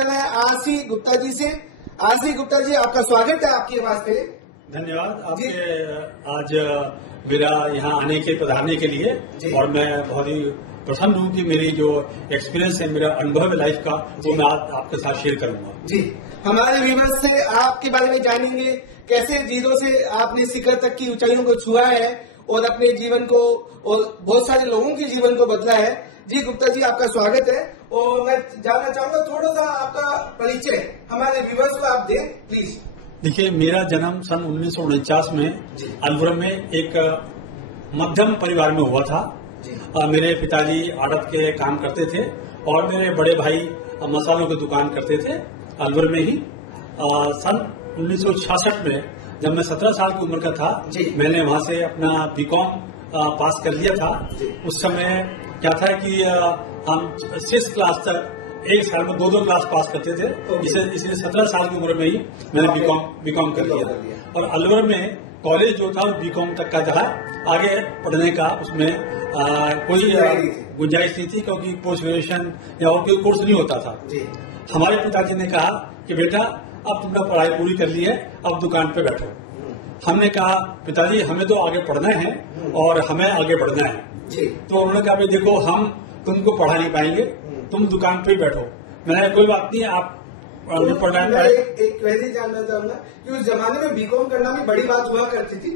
करना है आरसी गुप्ता जी से। आरसी गुप्ता जी, आपका स्वागत है आपकी आवाज पे। धन्यवाद आपके आज मेरा यहाँ आने के पधारने के लिए, और मैं बहुत ही प्रसन्न हूँ कि मेरी जो एक्सपीरियंस है, मेरा अनुभव है लाइफ का, वो मैं आपके साथ शेयर करूंगा। जी, हमारे व्यूवर्स से आपके बारे में जानेंगे, कैसे जीरो से आपने शिखर तक की ऊंचाइयों को छुआ है और अपने जीवन को और बहुत सारे लोगों के जीवन को बदला है। जी गुप्ता जी, आपका स्वागत है। और मैं जानना चाहूंगा थोड़ा सा आपका परिचय हमारे व्यूवर्स को आप दें प्लीज। देखिए, मेरा जन्म सन 1949 में अलवर में एक मध्यम परिवार में हुआ था। मेरे पिताजी आड़त के काम करते थे और मेरे बड़े भाई मसालों की दुकान करते थे अलवर में ही। सन 1966 में जब मैं 17 साल की उम्र का था, मैंने वहां से अपना बीकॉम पास कर लिया था। उस समय क्या था कि हम 6 क्लास तक एक साल में 2 क्लास पास करते थे, इसलिए 17 साल की उम्र में ही मैंने बीकॉम कर लिया। और अलवर में कॉलेज जो था वो बीकॉम तक का था, आगे पढ़ने का उसमें कोई गुंजाइश नहीं थी, क्योंकि पोस्ट ग्रेजुएशन या और कोई कोर्स नहीं होता था। हमारे पिताजी ने कहा कि बेटा, अब तुमने पढ़ाई पूरी कर ली है, अब दुकान पे बैठो। हमने कहा पिताजी, हमें तो आगे पढ़ना है और हमें आगे बढ़ना है। तो उन्होंने कहा, भाई देखो, हम तुमको पढ़ा नहीं पाएंगे, तुम दुकान पे बैठो। मैंने कोई बात नहीं, आप मैं एक क्वेरी जानना चाहूंगा कि उस जमाने में बीकॉम करना भी बड़ी बात हुआ करती थी।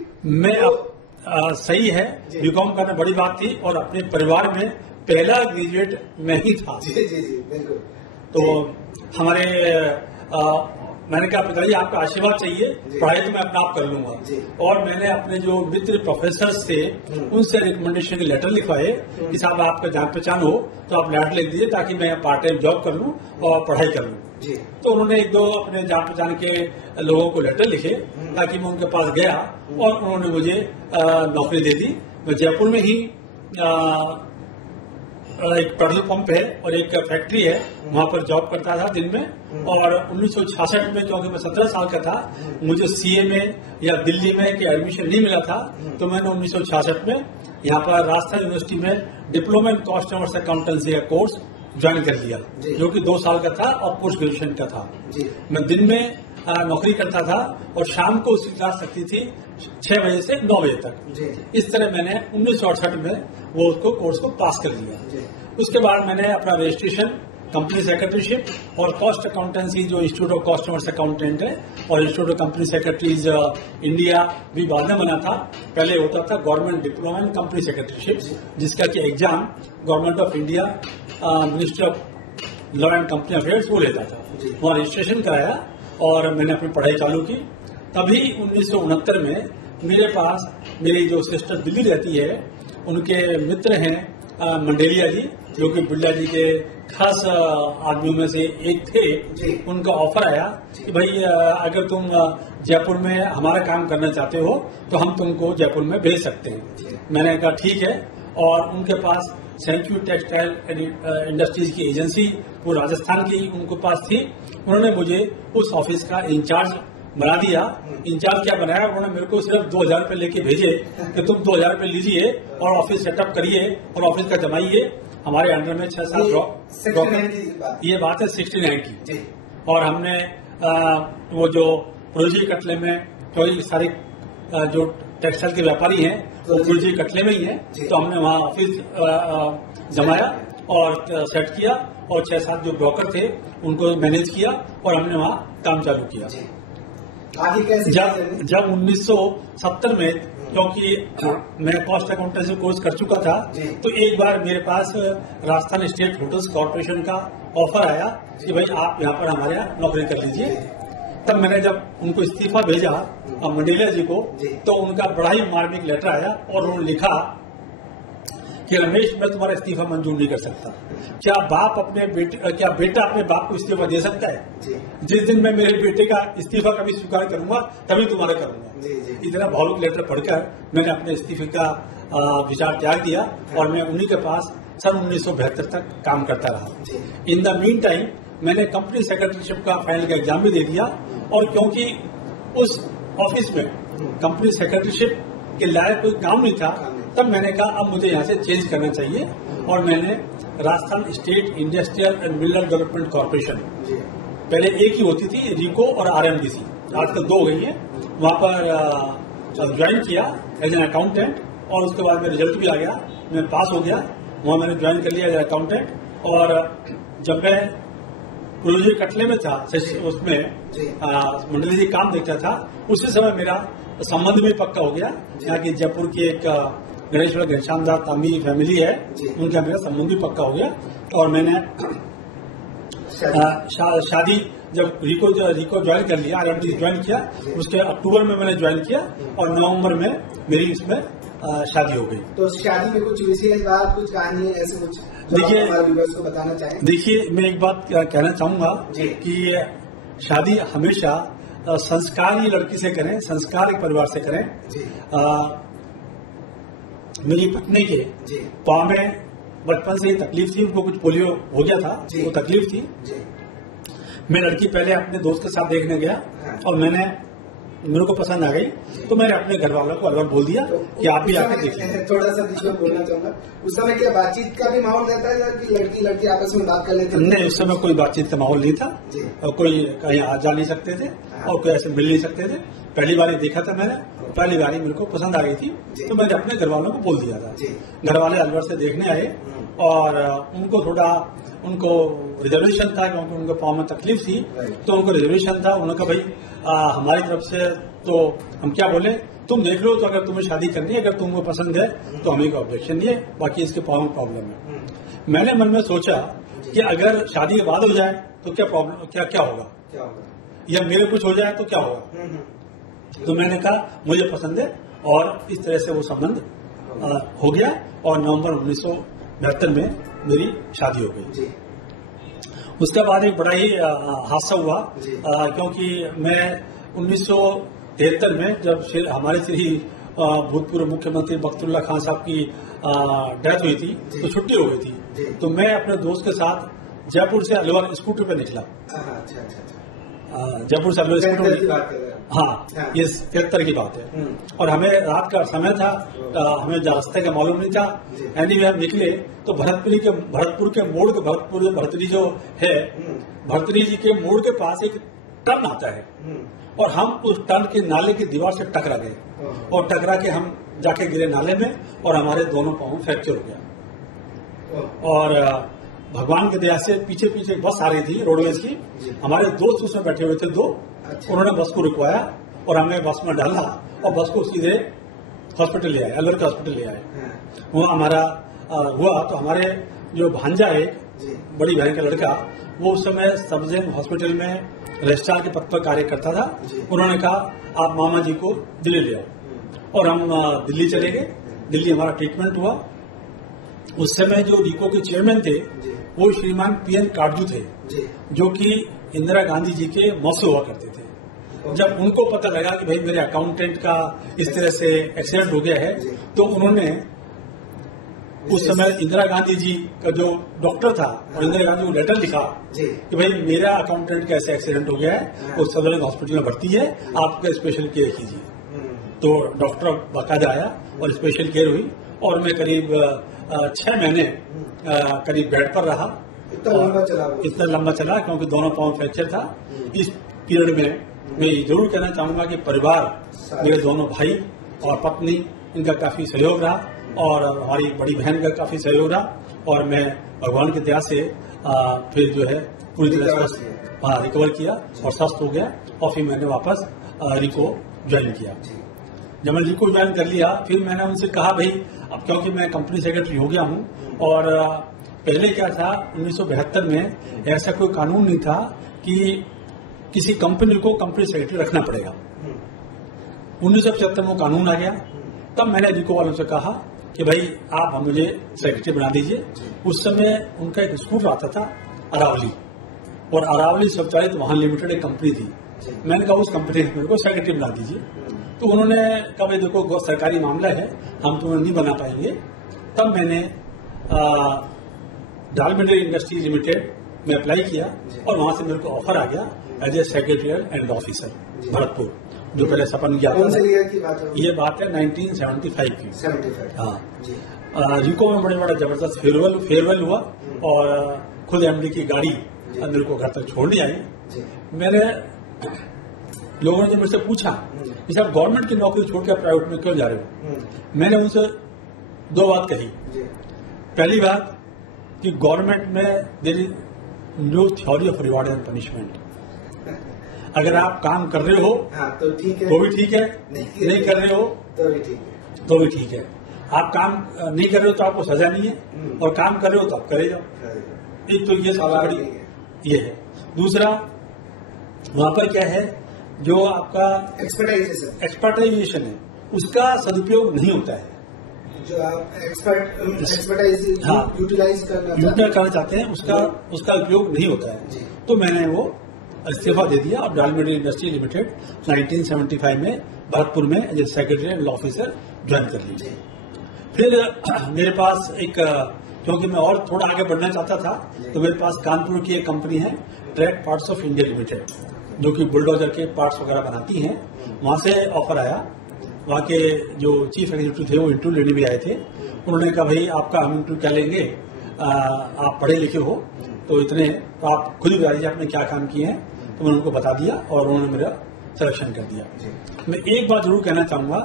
सही है, बीकॉम करना बड़ी बात थी और अपने परिवार में पहला ग्रेजुएट मैं ही था। जी जी जी, बिल्कुल। तो हमारे मैंने कहा पिताजी, आपका आशीर्वाद चाहिए, पढ़ाई तो मैं अपना आप कर लूंगा। और मैंने अपने जो मित्र प्रोफेसर थे उनसे रिकमेंडेशन के लेटर लिखवाए कि साहब, आपका जान पहचान हो तो आप लेटर लिख दीजिए ताकि मैं पार्ट टाइम जॉब कर लूं और पढ़ाई कर लूं। तो उन्होंने 1-2 अपने जान पहचान के लोगों को लेटर लिखे ताकि मैं उनके पास गया और उन्होंने मुझे नौकरी दे दी। मैं जयपुर में ही एक पेट्रोल पंप है और एक फैक्ट्री है, वहां पर जॉब करता था दिन में। और 1966 में, क्योंकि मैं 17 साल का था, मुझे सीए में या दिल्ली में कि एडमिशन नहीं मिला था, तो मैंने 1966 में यहाँ पर राजस्थान यूनिवर्सिटी में डिप्लोमा इन कस्टमर्स अकाउंटेंसी का कोर्स ज्वाइन कर लिया, जो कि 2 साल का था और पोस्ट ग्रेजुएशन का था। मैं दिन में नौकरी करता था और शाम को उसकी क्लास लगती थी 6 बजे से 9 बजे तक। इस तरह मैंने 1968 में वो उसको कोर्स को पास कर लिया। उसके बाद मैंने अपना रजिस्ट्रेशन कंपनी सेक्रेटरीशिप और कॉस्ट अकाउंटेंसी, जो इंस्टीट्यूट ऑफ कस्टमर्स अकाउंटेंट है और institute of company secretaries India भी बाद में बना था। पहले होता था government diploma in company secretaryship, जिसका कि exam government of India ministry of law and company affairs वो लेता था। वहाँ रजिस्ट्रेशन कराया और मैंने अपनी पढ़ाई चालू की। तभी 1969 में मेरे पास मेरी जो सिस्टर दिल्ली रहती है, उनके मित्र हैं मंडेलिया जी, जो कि बिरला जी के खास आदमियों में से एक थे। उनका ऑफर आया कि भाई, अगर तुम जयपुर में हमारा काम करना चाहते हो तो हम तुमको जयपुर में भेज सकते हैं। मैंने कहा ठीक है। और उनके पास सेंचुरी टेक्सटाइल इंडस्ट्रीज की एजेंसी, वो राजस्थान की उनके पास थी। उन्होंने मुझे उस ऑफिस का इंचार्ज बना दिया। इंचार्ज क्या बनाया, उन्होंने मेरे को सिर्फ 2000 रुपये लेके भेजे कि तुम 2000 रुपये लीजिए और ऑफिस सेटअप करिए और ऑफिस का जमाइए। हमारे अंडर में 6-7 ब्रोकर, ये बात है 69 की। और हमने वो जो प्रोजी कटले में, तो सारे जो टेक्सटाइल के व्यापारी हैं वो प्रोजी कटले में ही है, तो हमने वहाँ ऑफिस जमाया और सेट किया और 6-7 जो ब्रोकर थे उनको मैनेज किया और हमने वहाँ काम चालू किया। जब 1970 में, क्योंकि मैं कॉस्ट अकाउंटेंसी कोर्स कर चुका था, तो एक बार मेरे पास राजस्थान स्टेट होटल्स कॉर्पोरेशन का ऑफर आया कि भाई आप यहाँ पर हमारे यहाँ नौकरी कर लीजिए। तब मैंने जब उनको इस्तीफा भेजा मंडेलिया जी को, तो उनका बड़ा ही मार्मिक लेटर आया और उन्होंने लिखा कि रमेश, मैं तुम्हारा इस्तीफा मंजूर नहीं कर सकता। क्या बेटा अपने बाप को इस्तीफा दे सकता है? जिस दिन मैं मेरे बेटे का इस्तीफा कभी स्वीकार करूंगा तभी तुम्हारा करूंगा। इतना भावुक लेटर पढ़कर मैंने अपने इस्तीफे का विचार त्याग दिया और मैं उन्हीं के पास सन 1972 तक काम करता रहा। इन द मीन टाइम मैंने कंपनी सेक्रेटरीशिप का फाइनल का एग्जाम भी दे दिया, और क्योंकि उस ऑफिस में कंपनी सेक्रेटरीशिप के लायक कोई काम नहीं था, तब मैंने कहा अब मुझे यहाँ से चेंज करना चाहिए और मैंने Rajasthan state industrial and mineral development corporation, पहले एक ही होती थी, रिको और आरएमडीसी, आजकल 2 हो गई है, वहां पर ज्वाइन किया एज एन अकाउंटेंट। और उसके बाद मेरा रिजल्ट भी आ गया, मैं पास हो गया, वहां मैंने ज्वाइन कर लिया एज एन अकाउंटेंट। और जब मैं प्रोजेक्ट कटले में था, उसमें मंडली जी काम देखता था, उसी समय मेरा संबंध भी पक्का हो गया। यहाँ की जयपुर की एक गणेश्वर घनश्यामदास तांबी फैमिली है, उनका मेरा संबंध भी पक्का हो गया। और मैंने शादी जब रिको ज्वाइन कर लिया, आरएमडी ज्वाइन किया, उसके अक्टूबर में मैंने ज्वाइन किया और नवंबर में मेरी इसमें शादी हो गई। तो शादी में कुछ विशेष बात, कुछ कहानी ऐसे कुछ देखिए व्यूअर्स को बताना चाहें? देखिए, मैं एक बात कहना चाहूंगा कि शादी हमेशा संस्कारी लड़की से करें, संस्कारी परिवार से करें। मेरी पत्नी के पाँव में बचपन से ही तकलीफ थी, उनको कुछ पोलियो हो गया था, वो तकलीफ थी। मैं लड़की पहले अपने दोस्त के साथ देखने गया और मेरे को पसंद आ गई, तो मैंने अपने घर वालों को अलग बोल दिया कि आप भी आके देख लें। थोड़ा सा बीच में बोलना चाहूंगा, उस समय क्या बातचीत का भी माहौल रहता है कि लड़की आपस में बात कर लेते? नहीं, उस समय कोई बातचीत का माहौल नहीं था, और कोई कहीं आ जा नहीं सकते थे और कोई ऐसे मिल नहीं सकते थे। पहली बार देखा था मैंने, पहली बार मेरे को पसंद आ गई थी, तो मैंने अपने घर वालों को बोल दिया था। घर वाले अलवर से देखने आए और उनको रिजर्वेशन था, क्योंकि उनके पाँव में तकलीफ थी, तो उनको रिजर्वेशन था। उन्होंने कहा भाई हमारी तरफ से तो हम क्या बोले, तुम देख लो, तो अगर तुम्हें शादी करनी है, अगर तुमको पसंद है तो हमें कोई ऑब्जेक्शन नहीं है, बाकी इसके पाँव में प्रॉब्लम है। मैंने मन में सोचा कि अगर शादी के बाद हो जाए तो क्या प्रॉब्लम, क्या होगा, या मेरे कुछ हो जाए तो क्या होगा। तो मैंने कहा मुझे पसंद है, और इस तरह से वो संबंध हो गया और नवंबर 1972 में मेरी शादी हो गई। उसके बाद एक बड़ा ही हादसा हुआ, क्योंकि मैं 1973 में जब हमारे श्री भूतपूर्व मुख्यमंत्री बख्तुल्ला खान साहब की डेथ हुई थी, तो छुट्टी हो गई थी, तो मैं अपने दोस्त के साथ जयपुर से अलवर स्कूटर पे निकला। जयपुर से अलवर स्कूटर की बात कर रहे हैं? हाँ, ये 73 की बात है। और हमें रात का समय था, हमें रास्ते का मालूम नहीं था। एनीवे हम निकले तो भरतपुर के मोड़ के भरतरी जो है, भरतरी जी के मोड़ के पास एक टर्न आता है, और हम उस टर्न के नाले की दीवार से टकरा गए, और टकरा के हम जाके गिरे नाले में, और हमारे दोनों पाँव फ्रैक्चर हो गया। और भगवान की दया से पीछे एक बस आ रही थी रोडवेज की, हमारे दोस्त उसमें बैठे हुए थे 2, उन्होंने बस को रुकवाया और हमें बस में डाला और बस को सीधे हॉस्पिटल ले आए, अलवर के हॉस्पिटल ले आए। वो हमारा हुआ तो हमारे जो भांजा है, बड़ी बहन का लड़का, वो उस समय सबजेन हॉस्पिटल में रजिस्ट्रार के पद पर कार्य करता था। उन्होंने कहा आप मामा जी को दिल्ली ले आओ, और हम दिल्ली चले गए। दिल्ली हमारा ट्रीटमेंट हुआ। उस समय जो रिको के चेयरमैन थे वो श्रीमान पीएन काटजू थे, जो कि इंदिरा गांधी जी के मौसे हुआ करते थे। जब उनको पता लगा कि भाई मेरे अकाउंटेंट का इस तरह से एक्सीडेंट हो गया है, तो उन्होंने उस समय इंदिरा गांधी जी का जो डॉक्टर था, और इंदिरा गांधी को लेटर लिखा कि भाई मेरा अकाउंटेंट का ऐसे एक्सीडेंट हो गया है, वो सदर हॉस्पिटल में भर्ती है, आपका स्पेशल केयर कीजिए। तो डॉक्टर बाकायदा आया और स्पेशल केयर हुई, और मैं करीब 6 महीने करीब बेड पर रहा। इतना लंबा चला क्योंकि दोनों पाँव फ्रैक्चर था। इस पीरियड में मैं जरूर कहना चाहूंगा कि परिवार, मेरे दोनों भाई और पत्नी, इनका काफी सहयोग रहा, और हमारी बड़ी बहन का काफी सहयोग रहा, और मैं भगवान की दया से फिर जो है पूरी तरह से रिकवर किया और स्वस्थ हो गया, और फिर मैंने वापस रिको ज्वाइन किया। जब मैंने रिको ज्वाइन कर लिया, फिर मैंने उनसे कहा भाई अब क्योंकि मैं कंपनी सेक्रेटरी हो गया हूं, और पहले क्या था 1972 में ऐसा कोई कानून नहीं था कि किसी कंपनी को कंपनी सेक्रेटरी रखना पड़ेगा। 1975 में कानून आ गया, तब मैंने रिको वालों से कहा कि भाई आप मुझे सेक्रेटरी बना दीजिए। उस समय उनका एक स्कूटर आता था अरावली, और अरावली स्वचालित वाहन लिमिटेड एक कंपनी थी। मैंने कहा उस कंपनी में मेरे को सेक्रेटरी बना दीजिए। तो उन्होंने कहा भाई देखो सरकारी मामला है, हम तुम्हें नहीं बना पाएंगे। तब मैंने डालमिंड्री इंडस्ट्री लिमिटेड में अप्लाई किया, और वहां से मेरे को ऑफर आ गया as a secretarial and officer Bharatpur. जो पहले सपन किया कौन था। से ईयर की बात है? ये बात है 1975 की। 75। हाँ जी। रिको में बड़ा जबरदस्त फेयरवेल हुआ और खुद एमडी की गाड़ी मेरे को घर तक छोड़ने आई। जी। मेरे लोगों ने जब मुझसे पूछा कि साहब गवर्नमेंट की नौकरी छोड़ के प्राइवेट में क्यों जा रहे हो, मैंने उनसे दो बात कही। जी। पहली बात कि गवर्नमेंट में there is no theory of reward and punishment. अगर आप काम कर रहे हो हाँ तो ठीक है, तो भी ठीक है, नहीं कर रहे हो तो भी ठीक है। तो भी ठीक है। आप काम नहीं कर रहे हो तो आपको सजा नहीं है, और काम कर रहे हो तो आप करे जाओ। एक तो ये सबसे बड़ी ये है। दूसरा वहां पर क्या है, जो आपका एक्सपर्टाइजेशन है उसका सदुपयोग नहीं होता है। जो आप एक्सपर्टाइज हाँ, यूटिलाइज करना चाहते हैं उसका उपयोग नहीं होता है। तो मैंने वो इस्तीफा दे दिया और डालमिया इंडस्ट्री लिमिटेड 1975 में भरतपुर में as a secretary and officer join कर ली। फिर मेरे पास एक, क्योंकि मैं और थोड़ा आगे बढ़ना चाहता था, तो मेरे पास कानपुर की एक कंपनी है track parts of India limited, जो कि बुलडोजर के पार्ट्स वगैरह बनाती हैं। वहां से ऑफर आया। वहां के जो चीफ एग्जीक्यूटिव थे वो इंटरव्यू लेने भी आए थे। उन्होंने कहा भाई आपका हम इंटरव्यू क्या लेंगे, आप पढ़े लिखे हो तो इतने, तो आप खुद ही बता दीजिए आपने क्या काम किए हैं। तो मैंने उनको बता दिया और उन्होंने मेरा सिलेक्शन कर दिया। मैं एक बात जरूर कहना चाहूंगा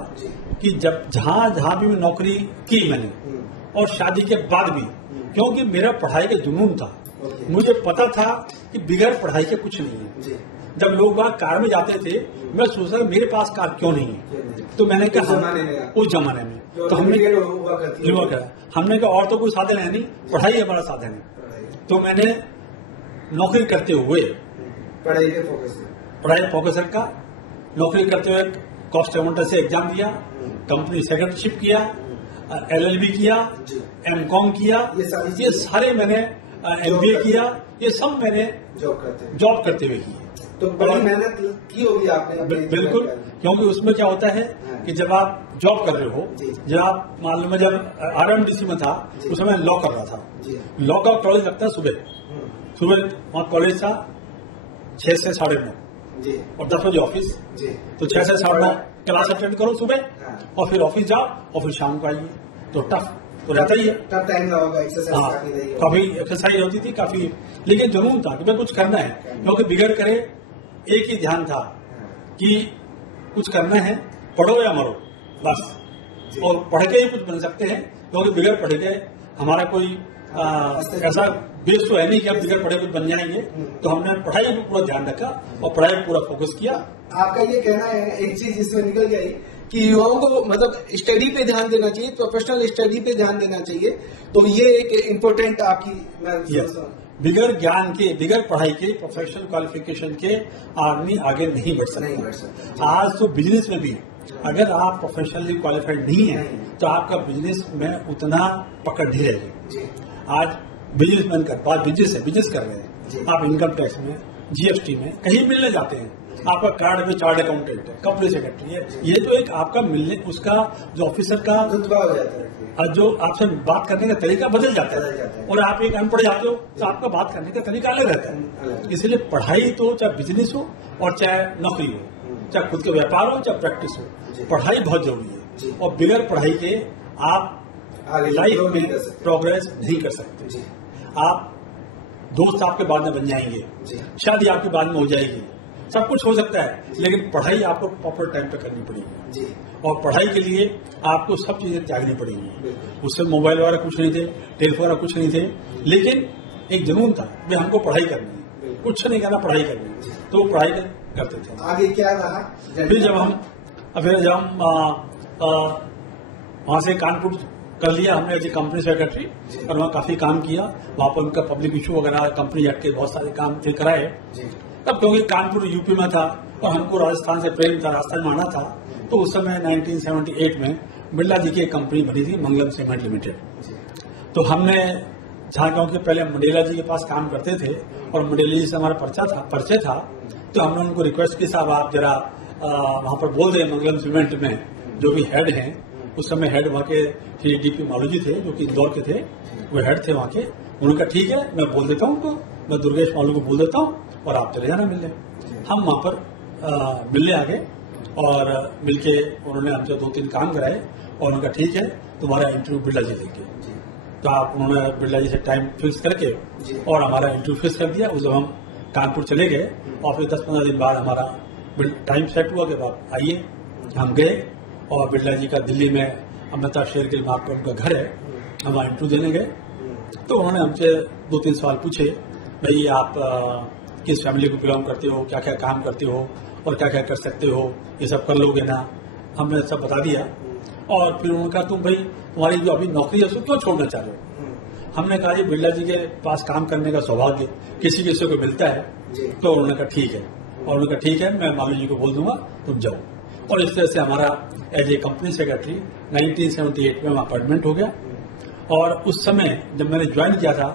कि जब जहां भी मैं नौकरी की मैंने, और शादी के बाद भी, क्योंकि मेरा पढ़ाई का जुनून था, मुझे पता था कि बिगैर पढ़ाई के कुछ नहीं है। जब लोग बाहर कार में जाते थे, मैं सोचता मेरे पास कार क्यों नहीं है, तो मैंने कहा उस जमाने में तो हमने कहा और तो कोई साधन है नहीं, पढ़ाई हमारा साधन है। तो मैंने नौकरी करते हुए पढ़ाई फोकसर का नौकरी करते हुए कॉस्ट अकाउंटेंट से एग्जाम दिया, कंपनी सेक्रेटरीशिप किया, LLB किया, MCOM किया, ये सारे मैंने MBA किया, ये सब मैंने जॉब करते हुए किए। तो बड़ी मेहनत की होगी आपने। बिल्कुल, क्योंकि उसमें क्या होता है कि जब आप जॉब कर रहे हो, जब आप मालूम है जब RMDC में था उस समय लॉ कर रहा था। लॉ का कॉलेज लगता है सुबह वहाँ कॉलेज था 6 से 9:30 और 10 बजे ऑफिस। तो 6 से 9:30 क्लास अटेंड करो सुबह और फिर ऑफिस जाओ और फिर शाम को आइए। तो टफ तो रहता ही है, टफ टाइम होगा, काफी एक्सरसाइज होती थी काफी, लेकिन जुनून था कि मैं कुछ करना है। क्योंकि बिगड़ करे एक ही ध्यान था कि कुछ करना है, पढ़ो या मरो बस, और पढ़ के ही कुछ बन सकते हैं। क्योंकि बिगड़ पढ़ के हमारा कोई ऐसा बेस तो है नहीं कि आप बिगड़ पढ़े कुछ बन जाएंगे। तो हमने पढ़ाई पर पूरा ध्यान रखा और पढ़ाई पर पूरा फोकस किया। आपका ये कहना है, एक चीज इसमें निकल गई कि युवाओं को मतलब स्टडी पे ध्यान देना चाहिए, प्रोफेशनल स्टडी पे ध्यान देना चाहिए। तो ये एक इम्पोर्टेंट आपकी बिगड़ ज्ञान के, बिगड़ पढ़ाई के, प्रोफेशनल क्वालिफिकेशन के आदमी आगे नहीं बढ़ सकता। आज तो बिजनेस में भी अगर आप प्रोफेशनली क्वालिफाइड नहीं है तो आपका बिजनेस में उतना पकड़ नहीं रहेगी। आज बिजनेसमैन का बात बिजनेस कर रहे हैं, आप इनकम टैक्स में, GST में कहीं मिलने जाते हैं, आपका कार्ड में चार्ट अकाउंटेंट है, कंपनी सेक्रेटरी है, ये तो एक आपका मिलने उसका जो ऑफिसर का रुतबा हो जाता है, जो आपसे बात करने का तरीका बदल जाता है। और आप एक अनपढ़ जाते हो तो आपका बात करने का तरीका अलग रहता है। इसलिए पढ़ाई तो चाहे बिजनेस हो और चाहे नौकरी हो, चाहे खुद का व्यापार हो चाहे प्रैक्टिस हो, पढ़ाई बहुत जरूरी है। और बिगैर पढ़ाई के आप लाइफ में प्रोग्रेस नहीं कर सकते। आप दोस्त आपके बाद में बन जाएंगे, शादी आपके बाद में हो जाएगी, सब कुछ हो सकता है, लेकिन पढ़ाई आपको प्रॉपर टाइम पे करनी पड़ेगी। और पढ़ाई के लिए आपको सब चीजें त्यागनी पड़ेगी। उससे मोबाइल वगैरह कुछ नहीं थे, टेलीफोन वगैरह कुछ नहीं थे, लेकिन एक जुनून था कि हमको पढ़ाई करनी है, कुछ नहीं करना, पढ़ाई करनी है। तो वो पढ़ाई करते थे। आगे क्या रहा? फिर जब हम वहां से कानपुर कर लिया हमने एज ए कंपनी सेक्रेटरी, और वहाँ काफी काम किया। वहां पर उनका पब्लिक इशू वगैरह, कंपनी एक्ट के बहुत सारे काम थे कराए। तब क्योंकि कानपुर यूपी में था और हमको राजस्थान से प्रेम था, राजस्थान में आना था, तो उस समय 1978 में बिरला जी की एक कंपनी बनी थी, मंगलम सीमेंट लिमिटेड। तो हमने जहाँ क्योंकि पहले मंडेला जी के पास काम करते थे और मंडेला जी से हमारा परिचय था, तो हमने उनको रिक्वेस्ट की साहब आप जरा वहां पर बोल दें मंगलम सीमेंट में जो भी हेड हैं, उस समय हेड वहाँ के श्री DP मालू जी थे जो कि इंदौर के थे, वो हेड थे वहाँ के। उन्होंने कहा ठीक है मैं बोल देता हूँ, तो मैं दुर्गेश मालू को बोल देता हूँ और आप चले जाना मिलने। हम वहाँ पर मिलने आ गए और मिलके उन्होंने हमसे 2-3 काम कराए और उनका ठीक है तुम्हारा इंटरव्यू बिरला जी लेंगे। तो आप उन्होंने बिरला जी से टाइम फिक्स करके और हमारा इंटरव्यू फिक्स कर दिया। उस जब हम कानपुर चले गए और फिर 10-15 दिन बाद हमारा टाइम सेट हुआ कि आप आइए। हम गए और बिरला जी का दिल्ली में अमृता शेरगिल मार्ग पर उनका घर है, हम वहाँ इंटरव्यू देने गए। तो उन्होंने हमसे 2-3 सवाल पूछे, भाई आप किस फैमिली को बिलोंग करते हो, क्या क्या काम करते हो और क्या क्या कर सकते हो, ये सब कर लोगे ना। हमने सब बता दिया और फिर उन्होंने कहा तुम भाई तुम्हारी जो अभी नौकरी है उसको क्यों छोड़ना चाह रहे हो। हमने कहा ये बिरला जी के पास काम करने का सौभाग्य किसी किसी को मिलता है। तो उन्होंने कहा ठीक है, और उन्होंने कहा ठीक है मैं मालू जी को बोल दूंगा तुम जाओ। और इस तरह से हमारा एज ए कंपनी सेक्रेटरी 1978 में अपॉइंटमेंट हो गया। और उस समय जब मैंने ज्वाइन किया था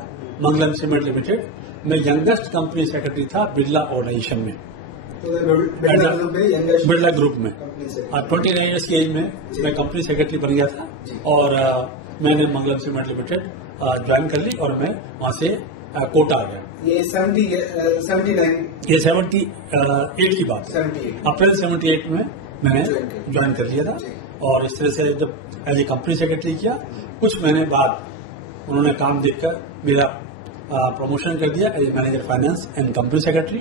मंगलम सीमेंट लिमिटेड, मैं यंगेस्ट कंपनी सेक्रेटरी था बिरला ऑर्गेनाइजेशन में, बिरला ग्रुप में। 29 ईयर्स की एज में मैं कंपनी सेक्रेटरी बन गया था और मैंने मंगलम सीमेंट लिमिटेड ज्वाइन कर ली और मैं वहां से कोटा आ गया। ये 79 ये 78 की बात है, अप्रैल 78 में मैंने ज्वाइन कर लिया था। और इस तरह से जब एज ए कंपनी सेक्रेटरी किया, कुछ महीने बाद उन्होंने काम देखकर मेरा प्रमोशन कर दिया as manager finance and company secretary.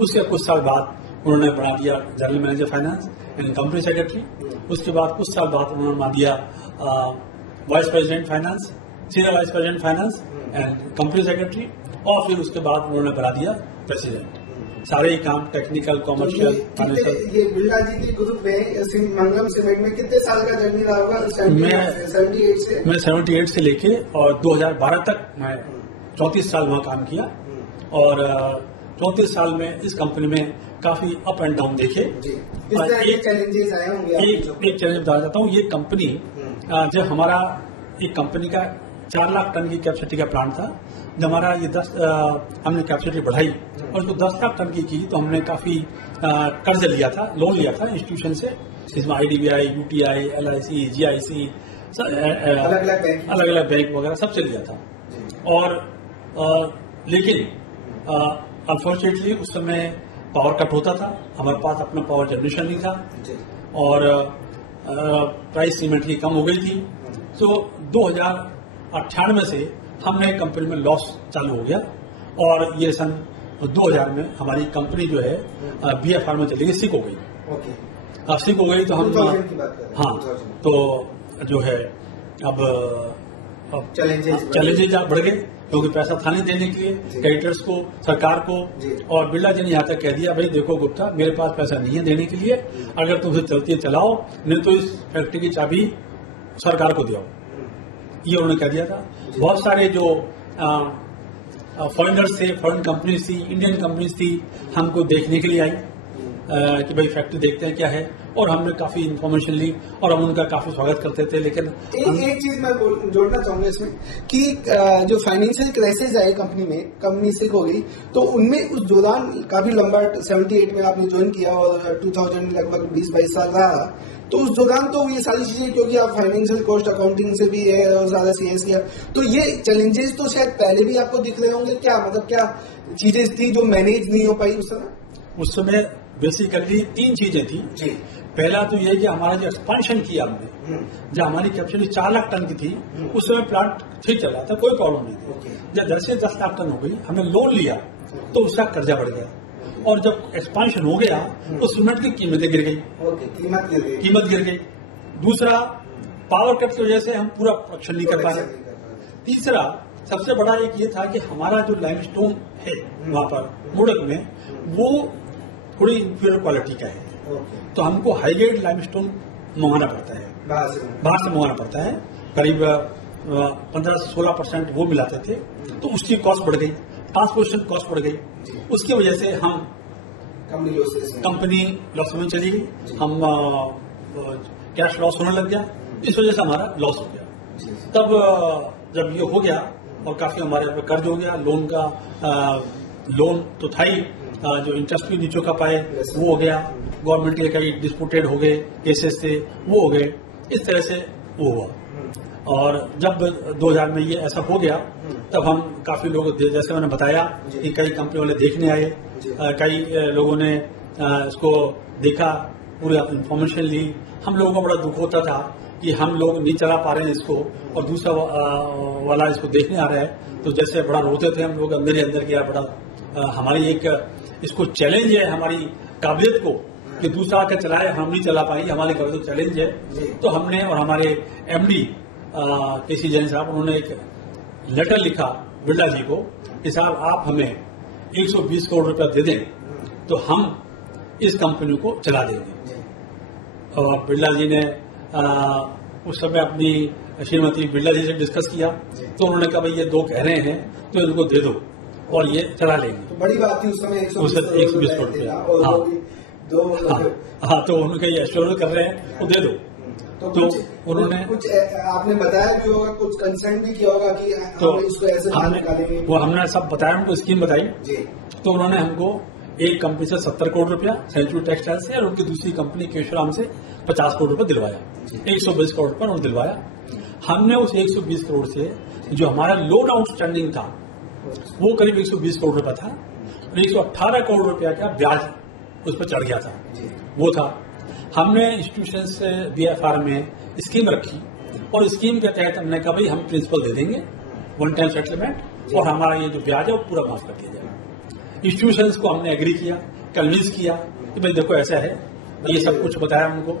उसके कुछ साल बाद उन्होंने बना दिया general manager finance and company secretary. उसके बाद कुछ साल बाद उन्होंने बना दिया vice president finance, senior vice president finance and company secretary. और फिर उसके बाद उन्होंने बना दिया प्रेसिडेंट। सारे ही काम टेक्निकल, कॉमर्शियल, फाइनेंशियल। ये बिरला जी के ग्रुप में मंगलम सीमेंट में कितने साल का जर्नी रहा होगा? 78 से लेके और 2012 तक मैं 34 साल वहां काम किया। और 34 साल में इस कंपनी में काफी अप एंड डाउन देखे। एक चैलेंजेस आए होंगे? एक चैलेंज बताना चाहता हूँ। ये कंपनी जब हमारा एक कंपनी का 4 लाख टन की कैपेसिटी का प्लांट था, जब हमारा ये हमने कैपेसिटी बढ़ाई और उसको 10 लाख टन की तो हमने काफी कर्ज लिया था, लोन लिया था इंस्टीट्यूशन से, जिसमें IDBI, UTI, LIC, GIC, अलग अलग बैंक वगैरह सबसे लिया था। और लेकिन अनफॉर्चुनेटली उस समय पावर कट होता था, हमारे पास अपना पावर जनरेशन नहीं था और प्राइस सीमेंट की कम हो गई थी। तो 2098 से हमने कंपनी में लॉस चालू हो गया और ये सन 2000 में हमारी कंपनी जो है BFR में चली गई, सिक हो गई। सिक हो गई तो हम तो जो है अब चैलेंजेज बढ़ गए, क्योंकि पैसा था नहीं देने के लिए क्रेडिटर्स को, सरकार को। और बिरला जी ने यहाँ तक कह दिया, भाई देखो गुप्ता, मेरे पास पैसा नहीं है देने के लिए, अगर तुमसे चलती है चलाओ, नहीं तो इस फैक्ट्री की चाबी सरकार को दियो। ये उन्होंने कह दिया था। बहुत सारे जो फॉरेनर्स थे, फॉरेन कंपनीज थी, इंडियन कंपनीज थी, हमको देखने के लिए आई कि भाई फैक्ट्री देखते हैं क्या है, और हमने काफी इन्फॉर्मेशन ली और हम उनका काफी स्वागत करते थे। लेकिन एक चीज मैं जोड़ना चाहूंगा इसमें कि जो फाइनेंशियल क्राइसिस आए कंपनी में, कंपनी सिक हो गई, तो उनमें उस दौरान काफी लंबा 78 में आपने ज्वाइन किया और 2000 लगभग 20-22 साल रहा। तो उस दौरान तो ये सारी चीजें, क्योंकि आप फाइनेंशियल कॉस्ट अकाउंटिंग से भी है और ज्यादा CS किया, तो ये चैलेंजेस तो शायद पहले भी आपको दिख रहे होंगे। क्या मतलब क्या चीजें थी जो मैनेज नहीं हो पाई उस समय? उस समय बेसिकली 3 चीजें थी जी। पहला तो ये कि हमारा जो एक्सपांशन किया हमने, जब हमारी कैपेसिटी 4 लाख टन की थी, उस समय प्लांट ठीक चल रहा था, कोई प्रॉब्लम नहीं थी। जब 10 से 10 लाख टन हो गई, हमने लोन लिया तो उसका कर्जा बढ़ गया, और जब एक्सपांशन हो गया तो सीमेंट की कीमतें गिर गई, कीमत गिर गई। दूसरा, पावर कट की वजह से हम पूरा प्रोडक्शन नहीं कर पाए। तीसरा, सबसे बड़ा एक ये था कि हमारा जो लाइमस्टोन है वहां पर मुड़क में, वो थोड़ी इंफीरियर क्वालिटी का है, तो हमको हाई ग्रेड लाइमस्टोन मंगाना पड़ता है, बाहर से मंगाना पड़ता है। करीब 15-16% वो मिलाते थे, तो उसकी कॉस्ट बढ़ गई, ट्रांसपोर्टेशन कॉस्ट बढ़ गई। उसकी वजह से हम कंपनी लॉस में चली गई, हम कैश लॉस होने लग गया, इस वजह से हमारा लॉस हो गया। तब जब ये हो गया और काफी हमारे पे कर्ज हो गया, लोन तो था ही, जो इंटरेस्ट भी नहीं चुका पाए वो हो गया, गवर्नमेंट के कई डिस्प्यूटेड हो गए केसेस थे, वो हो गए, इस तरह से वो हुआ। और जब 2000 में ये ऐसा हो गया, तब हम काफी लोग, जैसे मैंने बताया कि कई कंपनी वाले देखने आए, कई लोगों ने इसको देखा, पूरी इंफॉर्मेशन ली। हम लोगों को बड़ा दुख होता था कि हम लोग नहीं चला पा रहे हैं इसको और दूसरा वाला इसको देखने आ रहा है, तो जैसे बड़ा रोते थे हम लोग, अंदर ही अंदर किया बड़ा हमारी एक इसको चैलेंज है हमारी काबिलियत को कि दूसरा आकर चलाए, हम नहीं चला पाएंगे, हमारे घर तो चैलेंज है। तो हमने और हमारे एमडी केसी जैन साहब, उन्होंने एक लेटर लिखा बिरला जी को कि साहब आप हमें 120 करोड़ रुपया दे दें तो हम इस कंपनी को चला देंगे। और बिरला जी ने उस समय अपनी श्रीमती बिरला जी से डिस्कस किया, तो उन्होंने कहा भाई ये दो कह रहे हैं तो इनको दे दो और ये चला लेंगे। तो बड़ी बात थी उस समय 120 करोड़ रुपया। हाँ, तो उनके ये एश्योर कर रहे हैं वो दे दो। तो उन्होंने कुछ आपने बताया भी होगा, कुछ कंसर्न भी किया होगा कि तो इसको ऐसे निकालेंगे। वो हमने सब बताया, उनको स्कीम बताई जी। तो उन्होंने हमको एक कंपनी से 70 करोड़ रुपया सेंचुरी टेक्सटाइल से और उनकी दूसरी कंपनी केशराम से 50 करोड़ रुपया दिलवाया। 120 करोड़ रुपया उन्होंने दिलवाया। हमने उस 120 करोड़ से जो हमारा लोन आउटस्टैंडिंग था वो करीब 120 करोड़ रुपया था और 118 करोड़ रुपया का ब्याज उस पर चढ़ गया था, वो था। हमने इंस्टीट्यूशन से BFR में स्कीम रखी और स्कीम के तहत हमने कहा भाई हम प्रिंसिपल दे देंगे, वन टाइम सेटलमेंट, और हमारा ये जो ब्याज है वो पूरा माफ कर दिया जाएगा। इंस्टीट्यूशंस को हमने एग्री किया, कन्विंस किया कि भाई देखो ऐसा है, ये सब कुछ बताया उनको।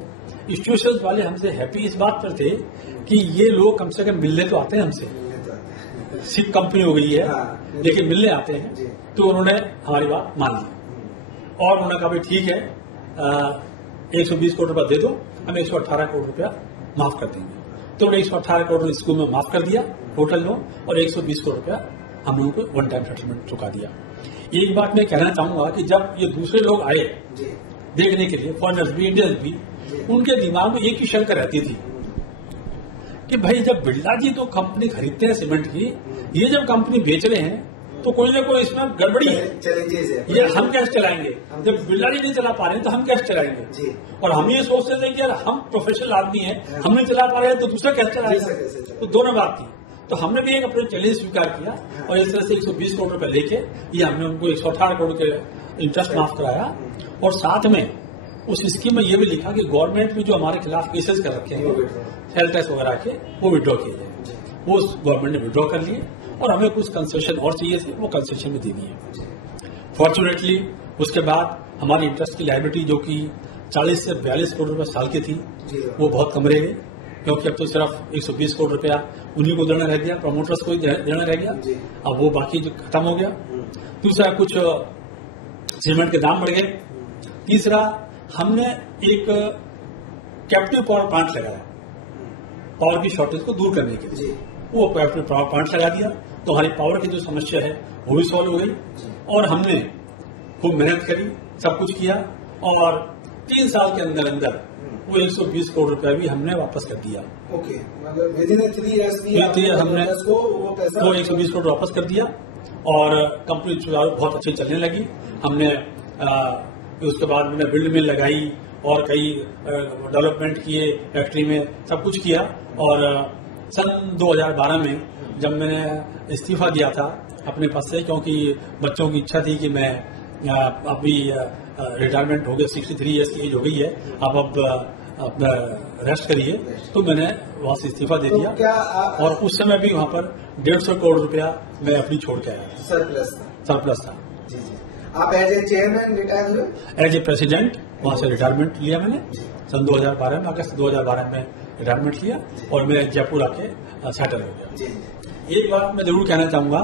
इंस्टीट्यूशंस वाले हमसे हैप्पी इस बात पर थे कि ये लोग कम से कम मिलने तो आते हैं हमसे, सिप कंपनी हो गई है लेकिन मिलने आते हैं। तो उन्होंने हमारी बात मान ली और उन्होंने कहा भाई ठीक है 120 करोड़ रुपया दे दो, हम 118 करोड़ रुपया माफ कर देंगे। तो उन्होंने 118 करोड़ स्कूल में माफ कर दिया टोटल लोन और 120 करोड़ रुपया हम लोगों को वन टाइम सेटलमेंट चुका दिया। एक बात मैं कहना चाहूंगा कि जब ये दूसरे लोग आए देखने के लिए, फॉरेनर्स भी इंडियंस भी, उनके दिमाग में एक ही शंका रहती थी कि भाई जब बिरला जी तो कंपनी खरीदते हैं सीमेंट की, ये जब कंपनी बेच रहे हैं तो कोई ना कोई इसमें गड़बड़ी है, ये हम कैसे चलाएंगे? जब बिरला जी नहीं चला पा रहे हैं तो हम कैसे चलाएंगे? और हम ये सोचते थे कि यार हम प्रोफेशनल आदमी हैं, हम नहीं चला पा रहे हैं तो दूसरा कैसे चलाएगा? तो दोनों बात थी। तो हमने भी एक अपने चैलेंज स्वीकार किया और इस तरह से 120 करोड़ रुपए लेके ये हमने उनको 118 करोड़ के इंटरेस्ट माफ कराया और साथ में उस स्कीम में ये भी लिखा कि गवर्नमेंट में जो हमारे खिलाफ केसेस कर रखे हैं सेल टैक्स वगैरह के, वो विड्रॉ किए जाए। वो गवर्नमेंट ने विड्रॉ कर लिए और हमें कुछ कंसेशन और चाहिए थे, वो कंसेशन में दे दिए। फॉर्चुनेटली उसके बाद हमारी इंटरेस्ट की लायबिलिटी जो कि 40 से 42 करोड़ रुपए साल की थी वो बहुत कम रह गई, क्योंकि अब तो सिर्फ 120 करोड़ रुपया उन्हीं को देना रह गया, प्रमोटर्स को देना रह गया। अब वो बाकी जो खत्म हो गया। दूसरा कुछ सीमेंट के दाम बढ़ गए। तीसरा हमने एक कैप्टिव पावर प्लांट लगाया पावर की शॉर्टेज को दूर करने के लिए। वो कैप्टिव पावर प्लांट लगा दिया तो हमारी पावर की जो समस्या है वो भी सॉल्व हो गई और हमने खूब मेहनत करी, सब कुछ किया और 3 साल के अंदर अंदर वो 120 करोड़ रुपया भी हमने वापस कर दिया। ओके, मतलब विदिन 3 इयर्स हमने वो 120 करोड़ वापस कर दिया और कंपनी बहुत अच्छी चलने लगी। हमने उसके बाद मैंने बिल्ड मिल लगाई और कई डेवलपमेंट किए, फैक्ट्री में सब कुछ किया। और सन 2012 में जब मैंने इस्तीफा दिया था अपने पद से, क्योंकि बच्चों की इच्छा थी कि मैं अभी रिटायरमेंट हो गया, 63 ईयर्स की एज हो गई है, अब रेस्ट करिए, तो मैंने वहां से इस्तीफा दे दिया। तो और उस समय भी वहां पर 150 करोड़ रुपया मैं अपनी छोड़ के आया। सरप्लस था। जी जी। आप एज ए चेयरमैन रिटायर हुए? एज ए प्रेसिडेंट वहां से रिटायरमेंट लिया मैंने सन 2012 में, अगस्त 2012 में रिटायरमेंट लिया और मैं जयपुर आके सेटल हो गया। एक बात मैं जरूर कहना चाहूंगा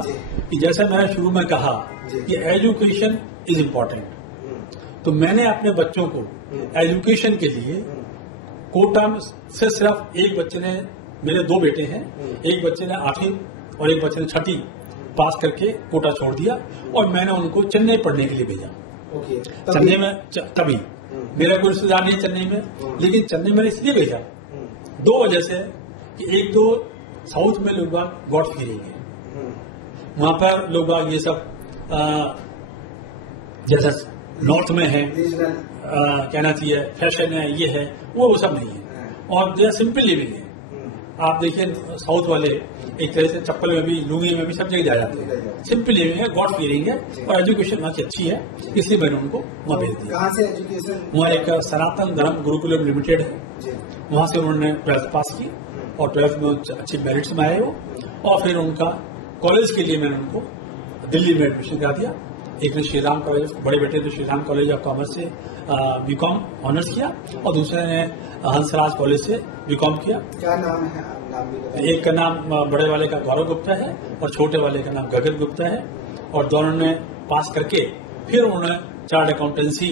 कि जैसे मैंने शुरू में कहा कि एजुकेशन इज इम्पोर्टेंट, तो मैंने अपने बच्चों को एजुकेशन के लिए कोटा से सिर्फ एक बच्चे ने, मेरे 2 बेटे हैं, एक बच्चे ने 8वीं और एक बच्चे ने 6वीं पास करके कोटा छोड़ दिया और मैंने उनको चेन्नई पढ़ने के लिए भेजा। चेन्नई में तभी मेरा कोई रिश्तेदार नहीं चेन्नई में, लेकिन चेन्नई मैंने इसलिए भेजा 2 वजह से कि एक तो साउथ में लोग गॉड फीलिंग है, वहां पर लोग ये सब जैसा नॉर्थ में है कहना चाहिए फैशन है, ये है, वो सब नहीं है और जो सिंपल लिविंग है। आप देखिए साउथ वाले एक तरह से चप्पल में भी, लुंगी में भी, सब जगह जा जाते हैं। सिंपल लिविंग है, गॉड फीलिंग है, और एजुकेशन वहाँ की अच्छी है, इसलिए मैंने उनको वहाँ भेज दिया। कहाँ से एजुकेशन? वहाँ एक सनातन धर्म गुरुकुलम लिमिटेड है, वहाँ से उन्होंने 12th पास की और 12th में अच्छी मेरिट्स में आए वो, और फिर उनका कॉलेज के लिए मैंने उनको दिल्ली में एडमिशन करा दिया। एक ने श्री राम कॉलेज, बड़े बेटे ने Shri Ram college of commerce से बीकॉम ऑनर्स किया, और दूसरे ने हंसराज कॉलेज से बीकॉम किया। क्या नाम है? नाम भी बताइए। एक का नाम बड़े वाले का गौरव गुप्ता है और छोटे वाले का नाम गगन गुप्ता है, और दोनों ने पास करके फिर उन्होंने चार्ट अकाउंटेंसी,